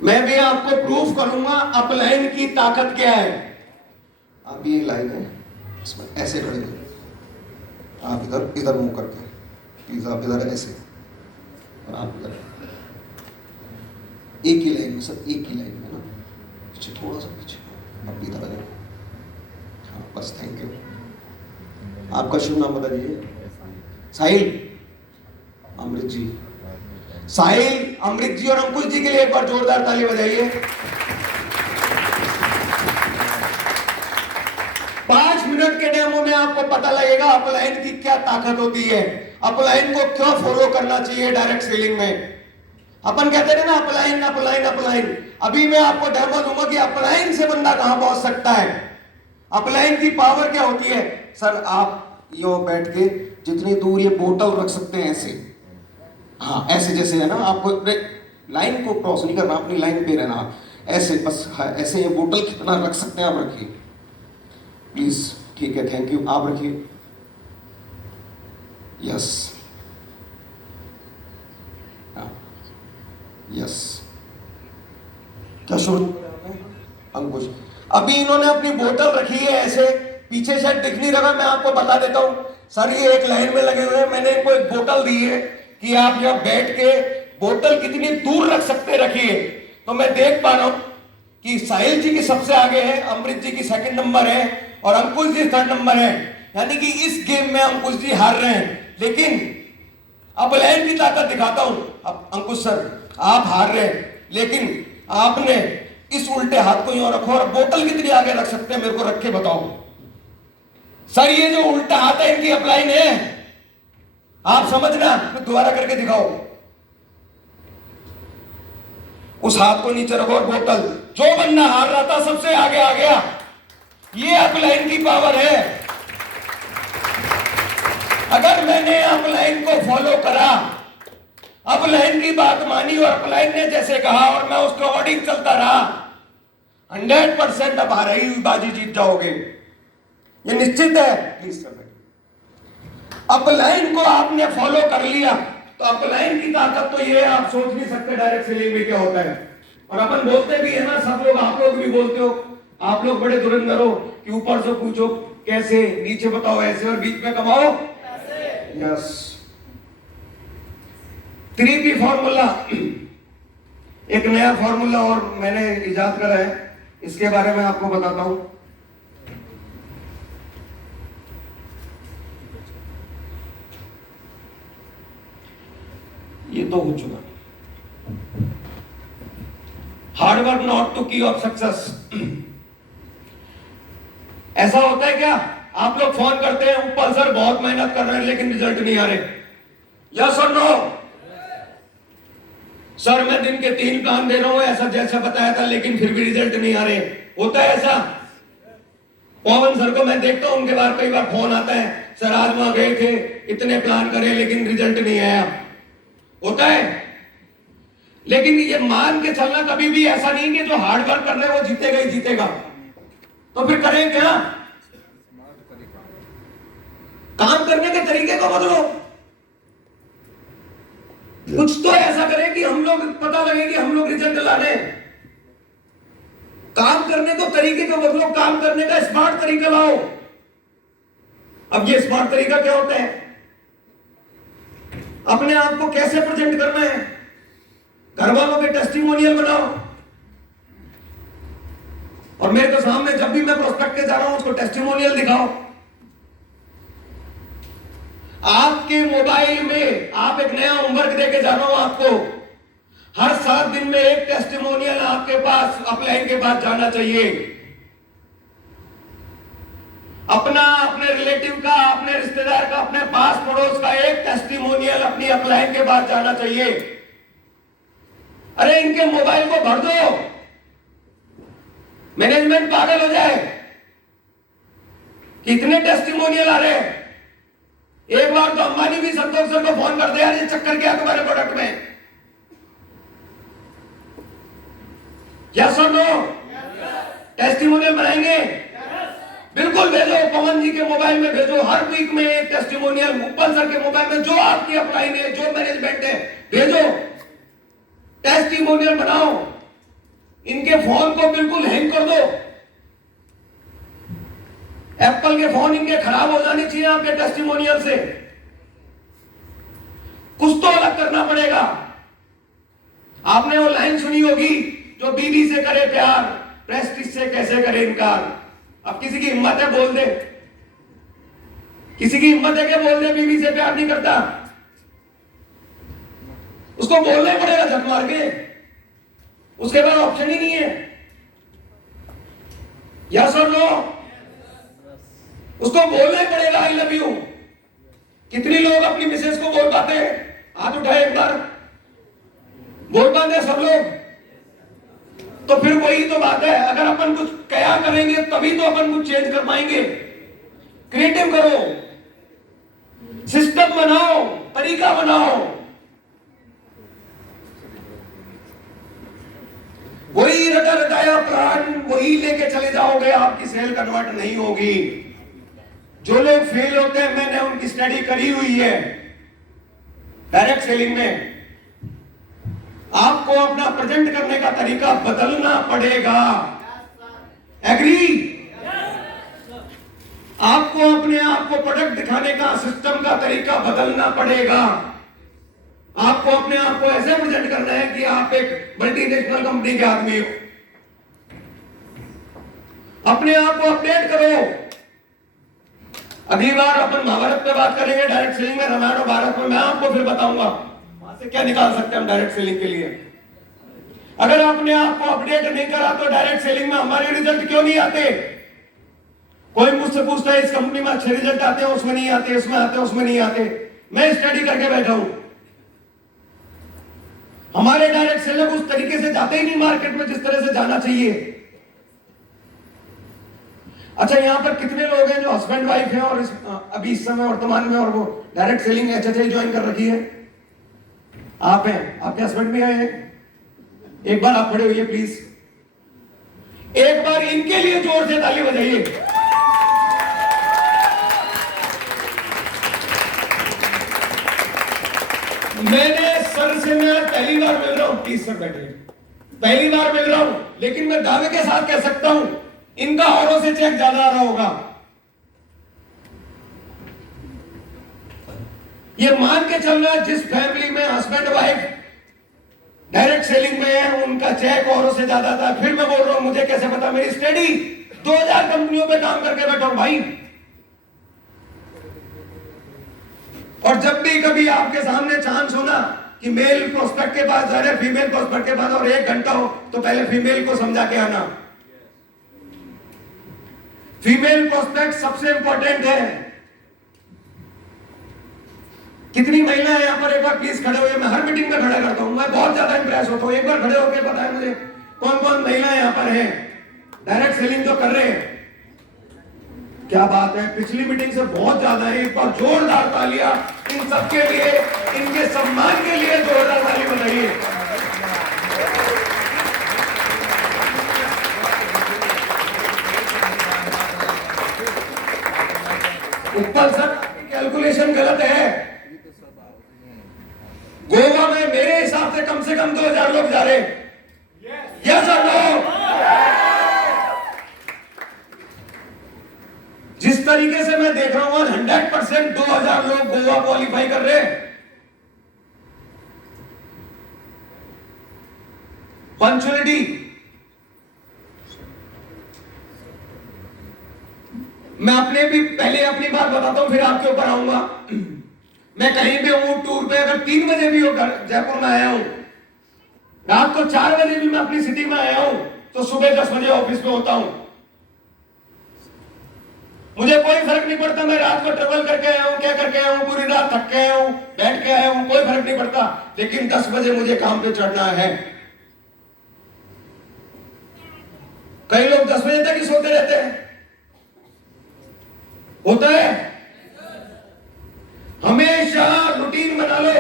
मैं भी आपको प्रूफ करूंगा अपलाइन की ताकत क्या है। आप ये लाइन है, इसमें ऐसे खड़े हो, आप इधर इधर मुंह करके, प्लीज आप इधर ऐसे, और आप इधर, एक ही लाइन में सर, एक ही लाइन में ना, पीछे थोड़ा सा पीछे, आप इधर आ जाओ। हाँ बस, थैंक यू। आपका शुभ नाम बता दीजिए। साहिल अमृत जी। साहिल, अमृत जी और अंकुश जी के लिए एक बार जोरदार ताली बजाइए। 5 मिनट के डेमो में आपको पता लगेगा अपलाइन की क्या ताकत होती है, अपलाइन को क्यों फॉलो करना चाहिए डायरेक्ट सेलिंग में। अपन कहते हैं ना अपलाइन अपलाइन अपलाइन, अभी मैं आपको डेमो दूंगा कि अपलाइन से बंदा कहां पहुंच सकता है। अपलाइन की पावर क्या होती है सर, आप यो बैठ के जितनी दूर ये बोतल रख सकते हैं ऐसे, हाँ ऐसे जैसे है ना, आपको लाइन को क्रॉस नहीं करना, अपनी लाइन पे रहना, ऐसे बस, हाँ, ऐसे ये बोतल कितना रख सकते हैं आप रखिए प्लीज। ठीक है, थैंक यू, आप रखिए। यस, यस, क्या शुरू, अंकुश। अभी इन्होंने अपनी बोतल रखी है ऐसे, पीछे शायद दिख नहीं रहा, मैं आपको बता देता हूं सर, ये एक लाइन में लगे हुए हैं। मैंने इनको एक बोतल दी है कि आप यहां बैठ के बोतल कितनी दूर रख सकते रखिए। तो मैं देख पा रहा हूं कि साहिल जी की सबसे आगे है, अमृत जी की सेकंड नंबर है और अंकुश जी थर्ड नंबर है, यानी कि इस गेम में अंकुश जी हार रहे हैं। लेकिन अपलाइन की ताकत दिखाता हूं। अब अंकुश सर आप हार रहे हैं, लेकिन आपने इस उल्टे हाथ को यूं रखो और बोतल कितनी आगे रख सकते हैं मेरे को रख के बताओ। सर ये जो उल्टा हाथ है इनकी अपलाइन है, आप समझना, तो दोबारा करके दिखाओ। उस हाथ को नीचे रखो और बोतल, जो बंदा हार रहा था सबसे आगे आ गया। ये अपलाइन की पावर है। अगर मैंने अपलाइन को फॉलो करा, अपलाइन की बात मानी और अपलाइन ने जैसे कहा और मैं उसके अकॉर्डिंग चलता रहा, 100% अब हार ही बाजी जीत जाओगे, ये निश्चित है। प्लीज सर, अपलाइन को आपने फॉलो कर लिया तो अपलाइन की ताकत तो ये है, आप सोच नहीं सकते डायरेक्ट सेलिंग में क्या होता है। और अपन बोलते भी है ना, सब लोग, आप लोग भी बोलते हो, आप लोग बड़े धुरंधर हो कि ऊपर से पूछो कैसे, नीचे बताओ ऐसे और बीच में कमाओ। यस, 3P फॉर्मूला एक नया फॉर्मूला और मैंने इजाद करा है, इसके बारे में आपको बताता हूं। ये तो हो चुका, हार्ड वर्क नॉट टू की ऑफ सक्सेस। ऐसा होता है क्या, आप लोग फोन करते हैं, ऊपर सर बहुत मेहनत कर रहे हैं लेकिन रिजल्ट नहीं आ रहे, यस और नो? सर मैं दिन के 3 प्लान दे रहा हूं ऐसा जैसा बताया था लेकिन फिर भी रिजल्ट नहीं आ रहे, होता है ऐसा? पवन सर को मैं देखता हूं, उनके बाद कई बार फोन आता है, सर आज वहां गए थे, इतने प्लान करे लेकिन रिजल्ट नहीं आया, होता है। लेकिन ये मान के चलना कभी भी ऐसा नहीं कि जो हार्ड वर्क कर रहे हैं वो जीतेगा ही जीतेगा। तो फिर करें क्या? काम करने के तरीके को बदलो, कुछ तो ऐसा करें कि हम लोग पता लगे कि हम लोग रिजल्ट ला रहे हैं। काम करने को तरीके को बदलो, काम करने का स्मार्ट तरीका लाओ। अब ये स्मार्ट तरीका क्या होता है? अपने आप को कैसे प्रेजेंट करना है, घर वालों के टेस्टिमोनियल बनाओ। और मेरे तो सामने जब भी मैं प्रोस्पेक्ट के जा रहा हूं उसको टेस्टिमोनियल दिखाओ। आपके मोबाइल में आप एक नया होमवर्क देके जा रहा हूं आपको, हर 7 दिन में एक टेस्टिमोनियल आपके पास अपलाइन के पास जाना चाहिए। अपना, अपने रिलेटिव का, अपने रिश्तेदार का, अपने पास पड़ोस का एक टेस्टिमोनियल अपनी अपलाइन के पास जाना चाहिए। अरे इनके मोबाइल को भर दो, मैनेजमेंट पागल हो जाए, कितने टेस्टिमोनियल आ रहे हैं। एक बार तो अंबानी भी संतोष सर को फोन कर दे, यार ये चक्कर क्या तुम्हारे प्रोडक्ट में, यस और नो? टेस्टिमोनियल बनाएंगे? बिल्कुल भेजो, पवन जी के मोबाइल में भेजो, हर वीक में एक टेस्टिमोनियल, उपल सर के मोबाइल में, जो आपकी अपलाइन है, जो मैनेजमेंट है, भेजो, टेस्टिमोनियल बनाओ। इनके फोन को बिल्कुल हैंग कर दो। एप्पल के फोन इनके खराब हो जाने चाहिए आपके टेस्टिमोनियल से। कुछ तो अलग करना पड़ेगा। आपने वो लाइन सुनी होगी, जो बीवी से करे प्यार, प्रेस्टीज से कैसे करे इनकार। अब किसी की हिम्मत है बोल दे, किसी की हिम्मत है कि बोल दे बीवी से प्यार नहीं करता, उसको बोलना ही पड़ेगा झक मार के, उसके बाद ऑप्शन ही नहीं है। यस और नो, उसको बोलना ही पड़ेगा आई लव यू। कितनी लोग अपनी मिसेस को बोल पाते हैं? हाथ उठाए एक बार। बोल पाते हैं सब लोग? तो फिर वही तो बात है, अगर अपन कुछ क्या करेंगे तभी तो अपन कुछ चेंज कर पाएंगे। क्रिएटिव करो, सिस्टम बनाओ, तरीका बनाओ। वही रटा रटाया प्लान वही लेके चले जाओगे, आपकी सेल कन्वर्ट नहीं होगी। जो लोग फेल होते हैं, मैंने उनकी स्टडी करी हुई है डायरेक्ट सेलिंग में। आपको अपना प्रेजेंट करने का तरीका बदलना पड़ेगा। एग्री? आपको अपने आप को प्रोडक्ट दिखाने का सिस्टम का तरीका बदलना पड़ेगा। आपको अपने आप को ऐसे प्रेजेंट करना है कि आप एक मल्टीनेशनल कंपनी के आदमी हो। अपने आप को अपडेट करो। अगली बार अपन महाभारत पे बात करेंगे डायरेक्ट सेलिंग में, रामायण और भारत में। मैं आपको फिर बताऊंगा वहां से क्या निकाल सकते हैं हम डायरेक्ट सेलिंग के लिए। अगर आपने आपको अपडेट नहीं करा तो डायरेक्ट सेलिंग में हमारे रिजल्ट क्यों नहीं आते? कोई मुझसे पूछता है इस कंपनी में अच्छे रिजल्ट आते हैं, उसमें नहीं आते, इसमें आते, उसमें नहीं आते। मैं स्टडी करके बैठा हूं। हमारे डायरेक्ट सेलर उस तरीके से जाते ही नहीं मार्केट में जिस तरह से जाना चाहिए। अच्छा, यहां पर कितने लोग हैं जो हस्बैंड वाइफ हैं और अभी इस समय वर्तमान में और वो डायरेक्ट सेलिंग HHI ज्वाइन कर रखी है? आप हैं, आपके हस्बैंड भी आए हैं? एक बार आप खड़े होइए प्लीज। एक बार इनके लिए जोर से ताली बजाइए। मैंने सर से मैं पहली बार मिल रहा हूं, प्लीज सर बैठिए। पहली बार मिल रहा हूं, लेकिन मैं दावे के साथ कह सकता हूं इनका औरों से चेक ज्यादा आ रहा होगा। ये मान के चलना, जिस फैमिली में हस्बैंड वाइफ डायरेक्ट सेलिंग में है उनका चेक औरों से ज्यादा था। फिर मैं बोल रहा हूं, मुझे कैसे पता? मेरी स्टडी 2000 कंपनियों पे काम करके बैठा हूं भाई। और जब भी कभी आपके सामने चांस हो ना कि मेल प्रोस्पेक्ट के पास जा रहे, फीमेल प्रोस्पेक्ट के पास, और 1 घंटा हो तो पहले फीमेल को समझा के आना। फीमेल प्रोस्पेक्ट सबसे इंपॉर्टेंट है। कितनी महिलाएं यहां पर? एक बार प्लीज खड़े हुए। मैं हर मीटिंग में खड़ा करता हूं, मैं बहुत ज्यादा इंप्रेस होता हूं। एक बार खड़े होकर बताएं मुझे कौन कौन महिलाएं यहां पर हैं डायरेक्ट सेलिंग जो कर रहे हैं। क्या बात है, पिछली मीटिंग से बहुत ज्यादा है। एक बार जोरदार तालियां इन सबके लिए, इनके सम्मान के लिए जोरदार ताली बजाइए। ऊपर सर कैलकुलेशन गलत है। गोवा में मेरे हिसाब से कम 2000 लोग जा रहे हैं। यस और नो? जिस तरीके से मैं देख रहा हूं 100% 2000 लोग गोवा क्वालिफाई कर रहे हैं। पंचुअलिटी, मैं अपने भी पहले अपनी बात बताता हूं फिर आपके ऊपर आऊंगा। मैं कहीं भी हूं टूर पे, अगर 3 बजे भी हो जयपुर में आया हूं, रात को 4 बजे भी मैं अपनी सिटी में आया हूं, तो सुबह 10 बजे ऑफिस में होता हूं। मुझे कोई फर्क नहीं पड़ता मैं रात को ट्रेवल करके आया हूं, क्या करके आया हूं, पूरी रात थक के आया हूं, बैठ के आया हूं, कोई फर्क नहीं पड़ता। लेकिन 10 बजे मुझे काम पे चढ़ना है। कई लोग 10 बजे तक ही सोते रहते हैं, होता है। हमेशा रूटीन बना लो।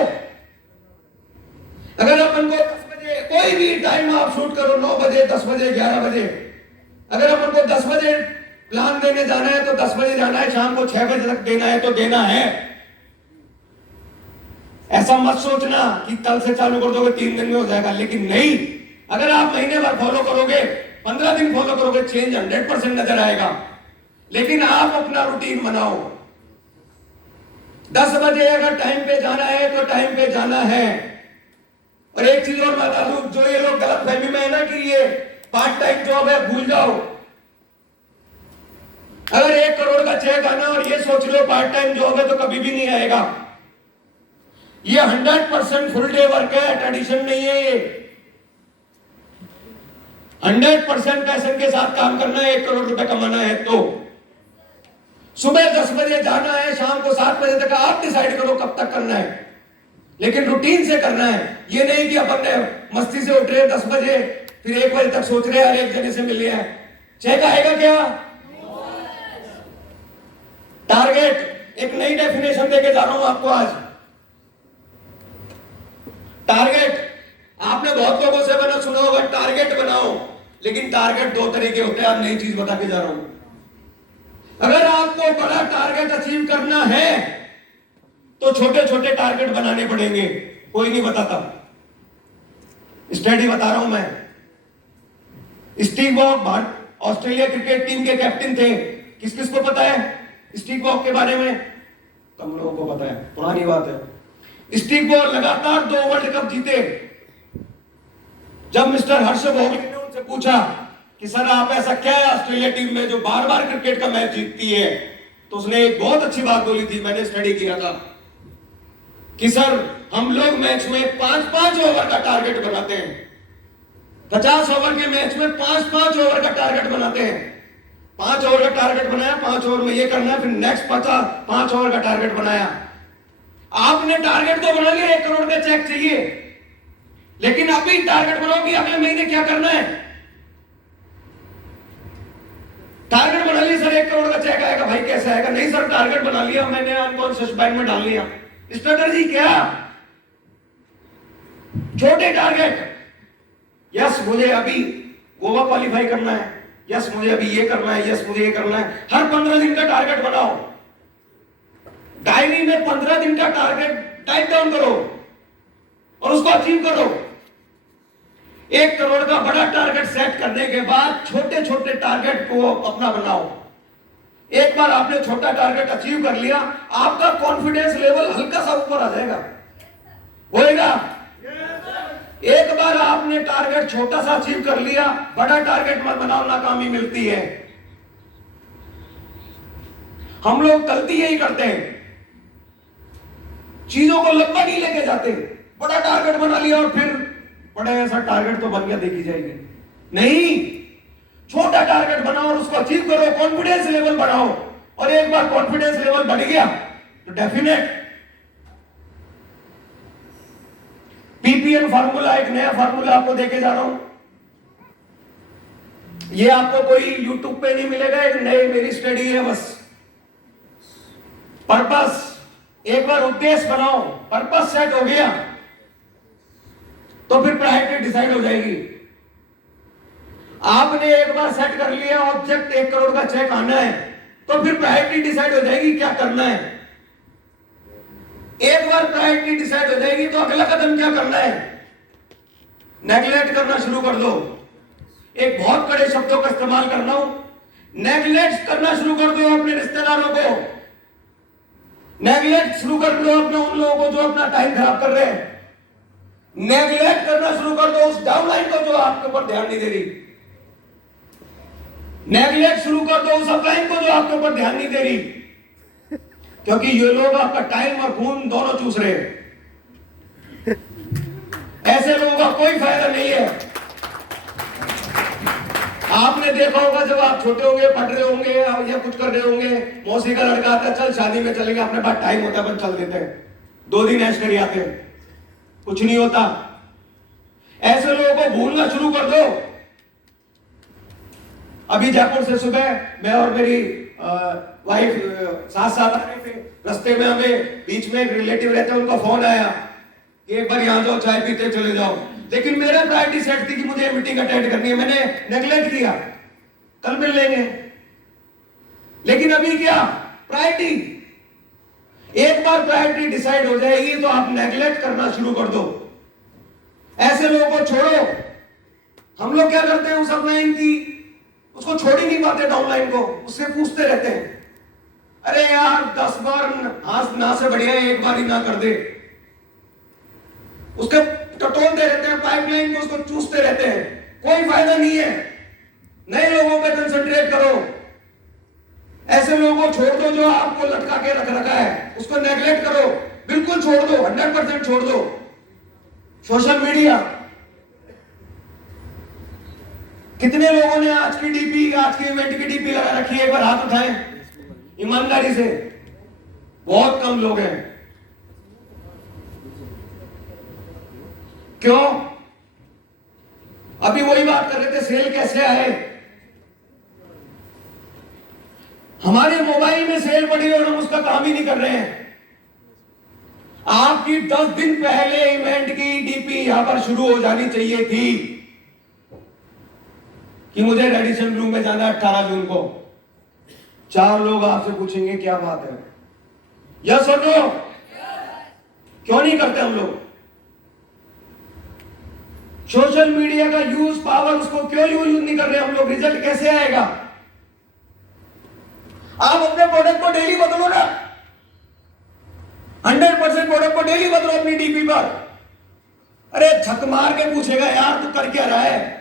अगर अपन को 10 बजे कोई भी टाइम आप शूट करो, 9 बजे, 10 बजे, 11 बजे, अगर अपन को 10 बजे प्लान देने जाना है तो 10 बजे जाना है, शाम को 6 बजे तक देना है तो देना है। ऐसा मत सोचना कि कल से चालू कर दोगे 3 दिन में हो जाएगा, लेकिन नहीं, अगर आप महीने भर फॉलो करोगे, 15 दिन फॉलो करोगे, चेंज 100% नजर आएगा। लेकिन आप अपना रूटीन बनाओ। 10 बजे अगर टाइम पे जाना है तो टाइम पे जाना है। और एक चीज और बता दूं, जो ये लोग गलत फहमी में है ना कि ये पार्ट टाइम जॉब है, भूल जाओ। अगर 1 करोड़ का चेक आना और ये सोच लो पार्ट टाइम जॉब है तो कभी भी नहीं आएगा। ये 100% फुल डे वर्क है, ट्रेडिशन नहीं है। ये 100% पैशन के साथ काम करना है। 1 करोड़ रुपए कमाना है तो सुबह 10 बजे जाना है, शाम को 7 बजे तक आप डिसाइड करो कब तक करना है, लेकिन रूटीन से करना है। ये नहीं कि अपन ने मस्ती से उठ रहे 10 बजे, फिर 1 बजे तक सोच रहे हैं एक जगह से मिल लिया है। चेक आएगा क्या? टारगेट, एक नई डेफिनेशन देके जा रहा हूं आपको आज। टारगेट, आपने बहुत लोगों से बना सुना होगा टारगेट बनाओ, लेकिन टारगेट 2 तरीके होते हैं। आज नई चीज बता के जा रहा हूं। अगर आपको बड़ा टारगेट अचीव करना है तो छोटे छोटे टारगेट बनाने पड़ेंगे। कोई नहीं बताता, स्टडी बता रहा हूं मैं। Steve Waugh Australia cricket team के कैप्टन थे। किस किस को पता है स्टीव वॉक के बारे में? कम लोगों को पता है, पुरानी बात है। स्टीव वॉक लगातार 2 वर्ल्ड कप जीते। जब मिस्टर हर्ष भोगले ने उनसे पूछा कि सर आप ऐसा क्या है ऑस्ट्रेलिया टीम में जो बार बार क्रिकेट का मैच जीतती है, तो उसने एक बहुत अच्छी बात बोली थी, मैंने स्टडी किया था, कि सर हम लोग मैच में 5-5 ओवर का टारगेट बनाते हैं। 50 ओवर के मैच में 5-5 ओवर का टारगेट बनाते हैं। 5 ओवर का टारगेट बनाया, 5 ओवर में ये करना है, फिर नेक्स्ट 5 ओवर का टारगेट बनाया। आपने टारगेट तो बना लिया, 1 करोड़ का चेक चाहिए, लेकिन अभी टारगेट बनाओ कि अगले महीने क्या करना है। टारगेट बना लिया सर 1 करोड़ का चेक आएगा, भाई कैसे आएगा? नहीं सर टारगेट बना लिया मैंने, अनकॉन्शियस बैंक में डाल लिया। स्ट्रेटजी क्या? छोटे टारगेट। यस मुझे अभी गोवा क्वालिफाई करना है, यस मुझे अभी ये करना है, यस मुझे ये करना है। हर 15 दिन का टारगेट बनाओ। डायरी में 15 दिन का टारगेट टाइप डाउन करो और उसको अचीव करो। 1 करोड़ का बड़ा टारगेट सेट करने के बाद छोटे छोटे टारगेट को अपना बनाओ। एक बार आपने छोटा टारगेट अचीव कर लिया, आपका कॉन्फिडेंस लेवल हल्का सा ऊपर आ जाएगा। होएगा? एक बार आपने टारगेट छोटा सा अचीव कर लिया, बड़ा टारगेट मत बनाओ, नाकामी मिलती है। हम लोग गलती यही करते हैं, चीजों को लंबा नहीं लेके जाते। बड़ा टारगेट बना लिया और फिर बड़ा ऐसा टारगेट तो बन गया, देखी जाएगी। नहीं, छोटा टारगेट बनाओ और उसको अचीव करो, कॉन्फिडेंस लेवल बढ़ाओ। और एक बार कॉन्फिडेंस लेवल बढ़ गया तो डेफिनेट पीपीएन फार्मूला, एक नया फार्मूला आपको देके जा रहा हूं। ये आपको कोई यूट्यूब पे नहीं मिलेगा, एक नई मेरी स्टडी है बस। पर्पस, एक बार उद्देश्य बनाओ, पर्पस सेट हो गया तो फिर प्रायोरिटी डिसाइड हो जाएगी। आपने एक बार सेट कर लिया ऑब्जेक्ट 1 करोड़ का चेक आना है, तो फिर प्रायोरिटी डिसाइड हो जाएगी क्या करना है। एक बार प्रायोरिटी डिसाइड हो जाएगी तो अगला कदम क्या करना है। नेग्लेक्ट करना शुरू कर दो। एक बहुत कड़े शब्दों का इस्तेमाल कर रहा हूं, नेग्लेक्ट करना शुरू कर दो अपने रिश्तेदारों को, नेग्लेक्ट शुरू कर दो अपने उन लोगों को जो अपना टाइम खराब कर रहे हैं, नेग्लेक्ट करना शुरू कर दो उस डाउनलाइन को जो आपके ऊपर ध्यान नहीं दे रही, नेग्लेक्ट शुरू कर दो उस अपलाइन को जो आपके ऊपर ध्यान नहीं दे रही, क्योंकि ये लोग आपका टाइम और खून दोनों चूस रहे हैं। ऐसे लोगों का कोई फायदा नहीं है। आपने देखा होगा जब आप छोटे होंगे, पढ़ रहे होंगे या कुछ कर रहे होंगे, मौसी का लड़का आता है, चल शादी में चलेंगे, अपने पास टाइम होता है, चल देते हैं, 2 दिन ऐश कर आते हैं, कुछ नहीं होता। ऐसे लोगों को भूलना शुरू कर दो। अभी जयपुर से सुबह मैं और मेरी वाइफ साथ साथ आ रहे थे, रास्ते में हमें बीच में एक रिलेटिव रहते हैं, उनका फोन आया कि एक बार यहां जाओ, चाय पीते चले जाओ। लेकिन मेरा प्रायोरिटी सेट थी कि मुझे मीटिंग अटेंड करनी है, मैंने नेग्लेक्ट किया, कल मिल लेंगे। लेकिन अभी क्या प्रायोरिटी, एक बार प्रायोरिटी डिसाइड हो जाएगी तो आप नेग्लेक्ट करना शुरू कर दो। ऐसे लोगों को छोड़ो हम लोग क्या करते हैं, उस अपलाइन की उसको छोड़ ही नहीं पाते डाउनलाइन को, उससे पूछते रहते हैं। अरे यार 10 बार हाँ ना से बढ़िया एक बार ही ना कर दे, उसके टटोलते रहते हैं पाइपलाइन को, उसको चूसते रहते हैं, कोई फायदा नहीं है। नए लोगों पे कंसंट्रेट करो, ऐसे लोगों को छोड़ दो जो आपको लटका के रख रखा है, उसको नेगलेक्ट करो, बिल्कुल छोड़ दो, 100% छोड़ दो। सोशल मीडिया, कितने लोगों ने आज की डीपी, आज के इवेंट की डीपी लगा रखी है, एक बार हाथ उठाएं ईमानदारी से। बहुत कम लोग हैं। क्यों? अभी वही बात कर रहे थे, सेल कैसे आए। हमारे मोबाइल में सेल पड़ी और हम उसका काम ही नहीं कर रहे हैं। आपकी 10 दिन पहले इवेंट की डीपी यहां पर शुरू हो जानी चाहिए थी कि मुझे रेडिसन रूम में जाना है 18 जून को। 4 लोग आपसे पूछेंगे क्या बात है, यस और नो? क्यों नहीं करते हम लोग? सोशल मीडिया का यूज पावर, उसको क्यों यूज नहीं कर रहे हम लोग? रिजल्ट कैसे आएगा? आप अपने प्रोडक्ट को डेली बदलो ना, 100% प्रोडक्ट को डेली बदलो अपनी डीपी पर। अरे झक मार के पूछेगा यार तू कर क्या रहा है।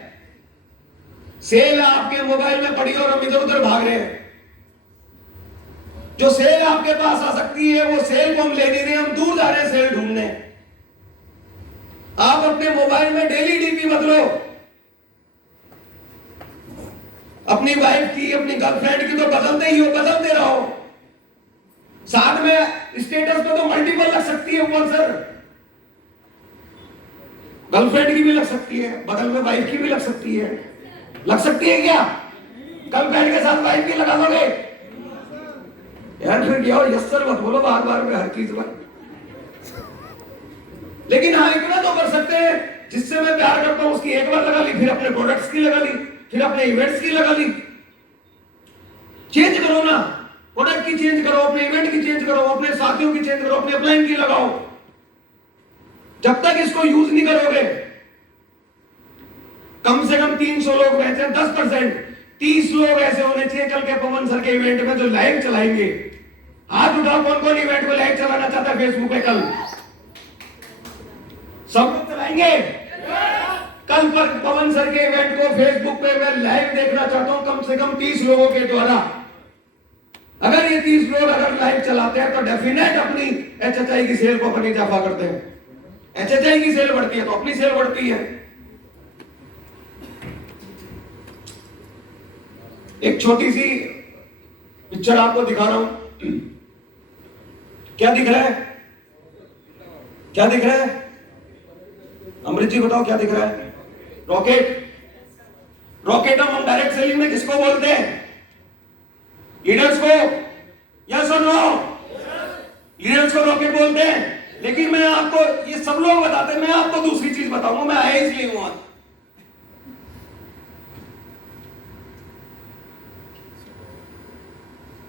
सेल आपके मोबाइल में पड़ी और हम इधर उधर भाग रहे हैं। जो सेल आपके पास आ सकती है वो सेल को हम ले नहीं रहे, हम दूर जा रहे हैं सेल ढूंढने। आप अपने मोबाइल में डेली डीपी बदलो, अपनी वाइफ की, अपनी गर्लफ्रेंड की तो बदलते ही हो, बदलते रहो। साथ में स्टेटस पे तो मल्टीपल लग सकती है ऊपर सर, गर्लफ्रेंड की भी लग सकती है, बगल में वाइफ की भी लग सकती है। लग सकती है क्या? गर्लफ्रेंड के साथ वाइफ की लगा लोगे यार? फिर क्या हो, यस सर मत बोलो बार बार में हर चीज पर। लेकिन हाँ इतना तो कर सकते हैं, जिससे मैं प्यार करता हूं उसकी एक बार लगा ली, फिर अपने प्रोडक्ट्स की लगा ली, फिर अपने इवेंट्स की लगा ली। चेंज करो ना, प्रोडक्ट की चेंज करो, अपने इवेंट की चेंज करो, अपने साथियों की चेंज करो, अपने अपलाइन की लगाओ। जब तक इसको यूज नहीं करोगे, कम से कम 300 लोग बैठे हैं, 10%, 30 लोग ऐसे होने चाहिए कल के पवन सर के इवेंट में जो लाइव चलाएंगे। हाथ उठाओ कौन कौन इवेंट को लाइव चलाना चाहता है फेसबुक पे कल? सब लोग चलाएंगे। कल पर पवन सर के इवेंट को फेसबुक पे मैं लाइव देखना चाहता हूं, कम से कम 30 लोगों के द्वारा। अगर ये 30 लोग अगर लाइव चलाते हैं तो डेफिनेट अपनी HHI की सेल को अपन इजाफा करते हैं। HHI की सेल बढ़ती है तो अपनी सेल बढ़ती है। एक छोटी सी पिक्चर आपको दिखा रहा हूं। क्या दिख रहा है? क्या दिख रहा है? अमृत जी बताओ क्या दिख रहा है? रॉकेट। रॉकेट हम डायरेक्ट सेलिंग में किसको बोलते हैं? लीडर्स को, यस और नो? लीडर्स को रॉकेट बोलते हैं। लेकिन मैं आपको, ये सब लोग बताते हैं, मैं आपको दूसरी चीज बताऊंगा। मैं आया इसलिए हूं।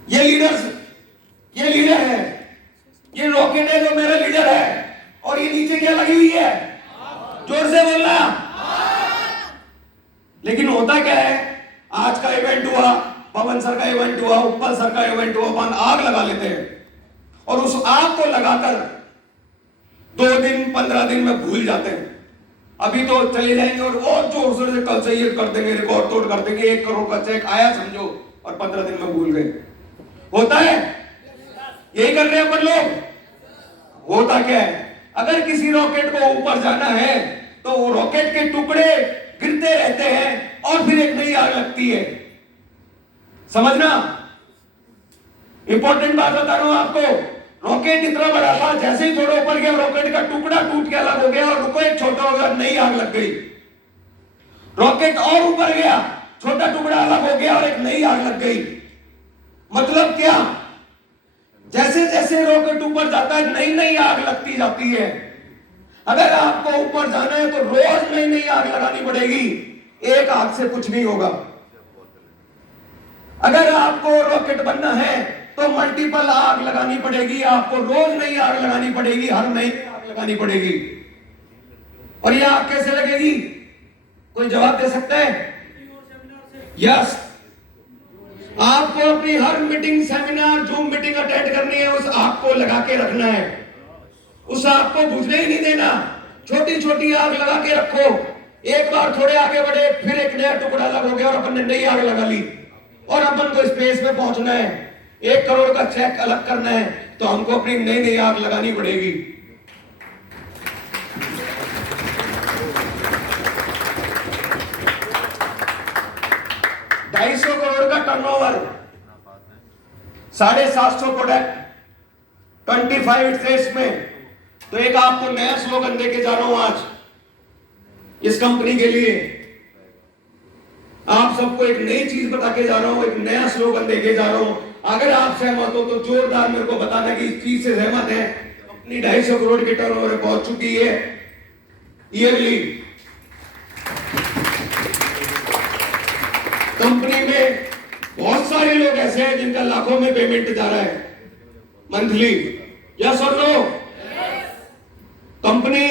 ये लीडर्स, ये लीडर है, ये रॉकेट है जो मेरा लीडर है। और ये नीचे क्या लगी हुई है? जोर से बोलना। लेकिन होता क्या है, आज का इवेंट हुआ, पवन सर का इवेंट हुआ, उत्पल सर का इवेंट हुआ, अपन आग लगा लेते हैं और उस आग को लगाकर 2 दिन 15 दिन में भूल जाते हैं। अभी तो चले जाएंगे और बहुत जोर से कल से ये कर देंगे, रिकॉर्ड तोड़ कर देंगे, 1 करोड़ का चेक आया समझो, और 15 दिन में भूल गए। होता है, यही कर रहे हैं अपन लोग। होता क्या है, अगर किसी रॉकेट को ऊपर जाना है तो वो रॉकेट के टुकड़े गिरते रहते हैं और फिर एक नई आग लगती है। समझना, इंपॉर्टेंट बात बता रहा हूं आपको। रॉकेट इतना बड़ा था, जैसे ही थोड़ा ऊपर गया रॉकेट का टुकड़ा टूट के अलग हो गया और रुको एक छोटा हो गया, नई आग लग गई। रॉकेट और ऊपर गया, छोटा टुकड़ा अलग हो गया और एक नई आग लग गई। मतलब क्या? जैसे जैसे रॉकेट ऊपर जाता है नई नई आग लगती जाती है। अगर आपको ऊपर जाना है तो रोज नई नई आग लगानी पड़ेगी, एक आग से कुछ नहीं होगा। अगर आपको रॉकेट बनना है तो मल्टीपल आग लगानी पड़ेगी, आपको रोज नई आग लगानी पड़ेगी, हर नई आग लगानी पड़ेगी। और ये आग कैसे लगेगी? कोई जवाब दे सकता है? यस। आपको अपनी हर meeting, seminar, zoom meeting attend करनी है, उस आग को लगा के रखना है, उस आग को बुझने ही नहीं देना। छोटी छोटी आग लगा के रखो। एक बार थोड़े आगे बढ़े, फिर एक नया टुकड़ा अलग हो गया और अपन ने नई आग लगा ली और अपन को स्पेस में पहुंचना है, 1 करोड़ का चेक अलग करना है, तो हमको अपनी नई नई आग लगानी पड़ेगी। $250 करोड़ का टर्नओवर, 750 प्रोडक्ट, 25 स्टेट्स में। तो एक आपको नया स्लोगन देके जा रहा हूं आज इस कंपनी के लिए। आप सबको एक नई चीज बता के जा रहा हूं, एक नया स्लोगन देके जा रहा हूं। अगर आप सहमत हो तो जोरदार मेरे को बताना कि इस चीज से सहमत है। कंपनी 250 करोड़ के टर्नओवर पहुंच चुकी है ईयरली। कंपनी में बहुत सारे लोग ऐसे हैं जिनका लाखों में पेमेंट जा रहा है मंथली। यस और नो? कंपनी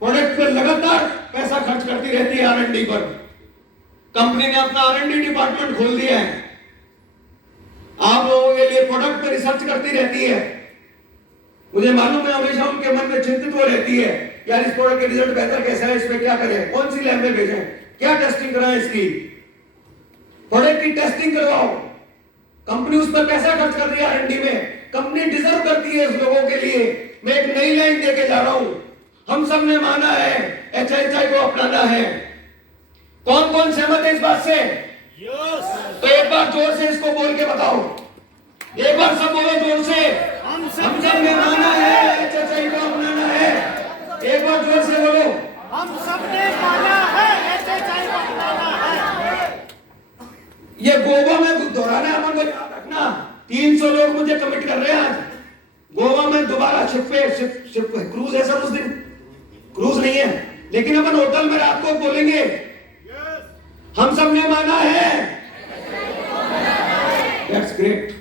प्रोडक्ट पर लगातार पैसा खर्च करती रहती है, R&D पर। कंपनी ने अपना R&D डिपार्टमेंट खोल दिया है, आप लोगों के लिए प्रोडक्ट पर रिसर्च करती रहती है। मुझे मालूम है हमेशा उनके मन में चिंतित वो रहती है, यार इस प्रोडक्ट के रिजल्ट बेहतर कैसा है, इस पे क्या करें, कौन सी लैब में भेजें, क्या टेस्टिंग कराएं, इसकी प्रोडक्ट की टेस्टिंग करवाओ। कंपनी उस पर पैसा खर्च कर रही है R&D में। कंपनी डिजर्व करती है इस लोगों के लिए। मैं एक नई लाइन देके जा रहा हूं। हम सब ने माना है HHI को अपनाना है। कौन कौन सहमत है इस बात से? तो एक बार जोर से इसको बोल के बताओ, एक बार सब बोलो जोर से। हम सब ने माना है HHI को अपनाना है। एक बार जोर से बोलो, हम सब ने माना है HHI को अपनाना है। ये गोवा में दोहराना है, अपन को याद रखना। 300 लोग मुझे कमिट कर रहे हैं आज। गोवा में दोबारा शिप क्रूज है सर, उस दिन क्रूज नहीं है, लेकिन अपन होटल में रात को बोलेंगे हम सब ने माना है। That's great.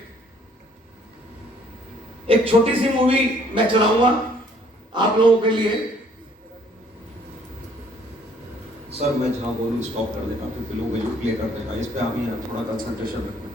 एक छोटी सी मूवी मैं चलाऊंगा आप लोगों के लिए। सर मैं जहां बोलूं स्टॉप कर देना, क्योंकि लोग प्ले कर देगा, इस पे आप ही थोड़ा कंसंट्रेशन रखना।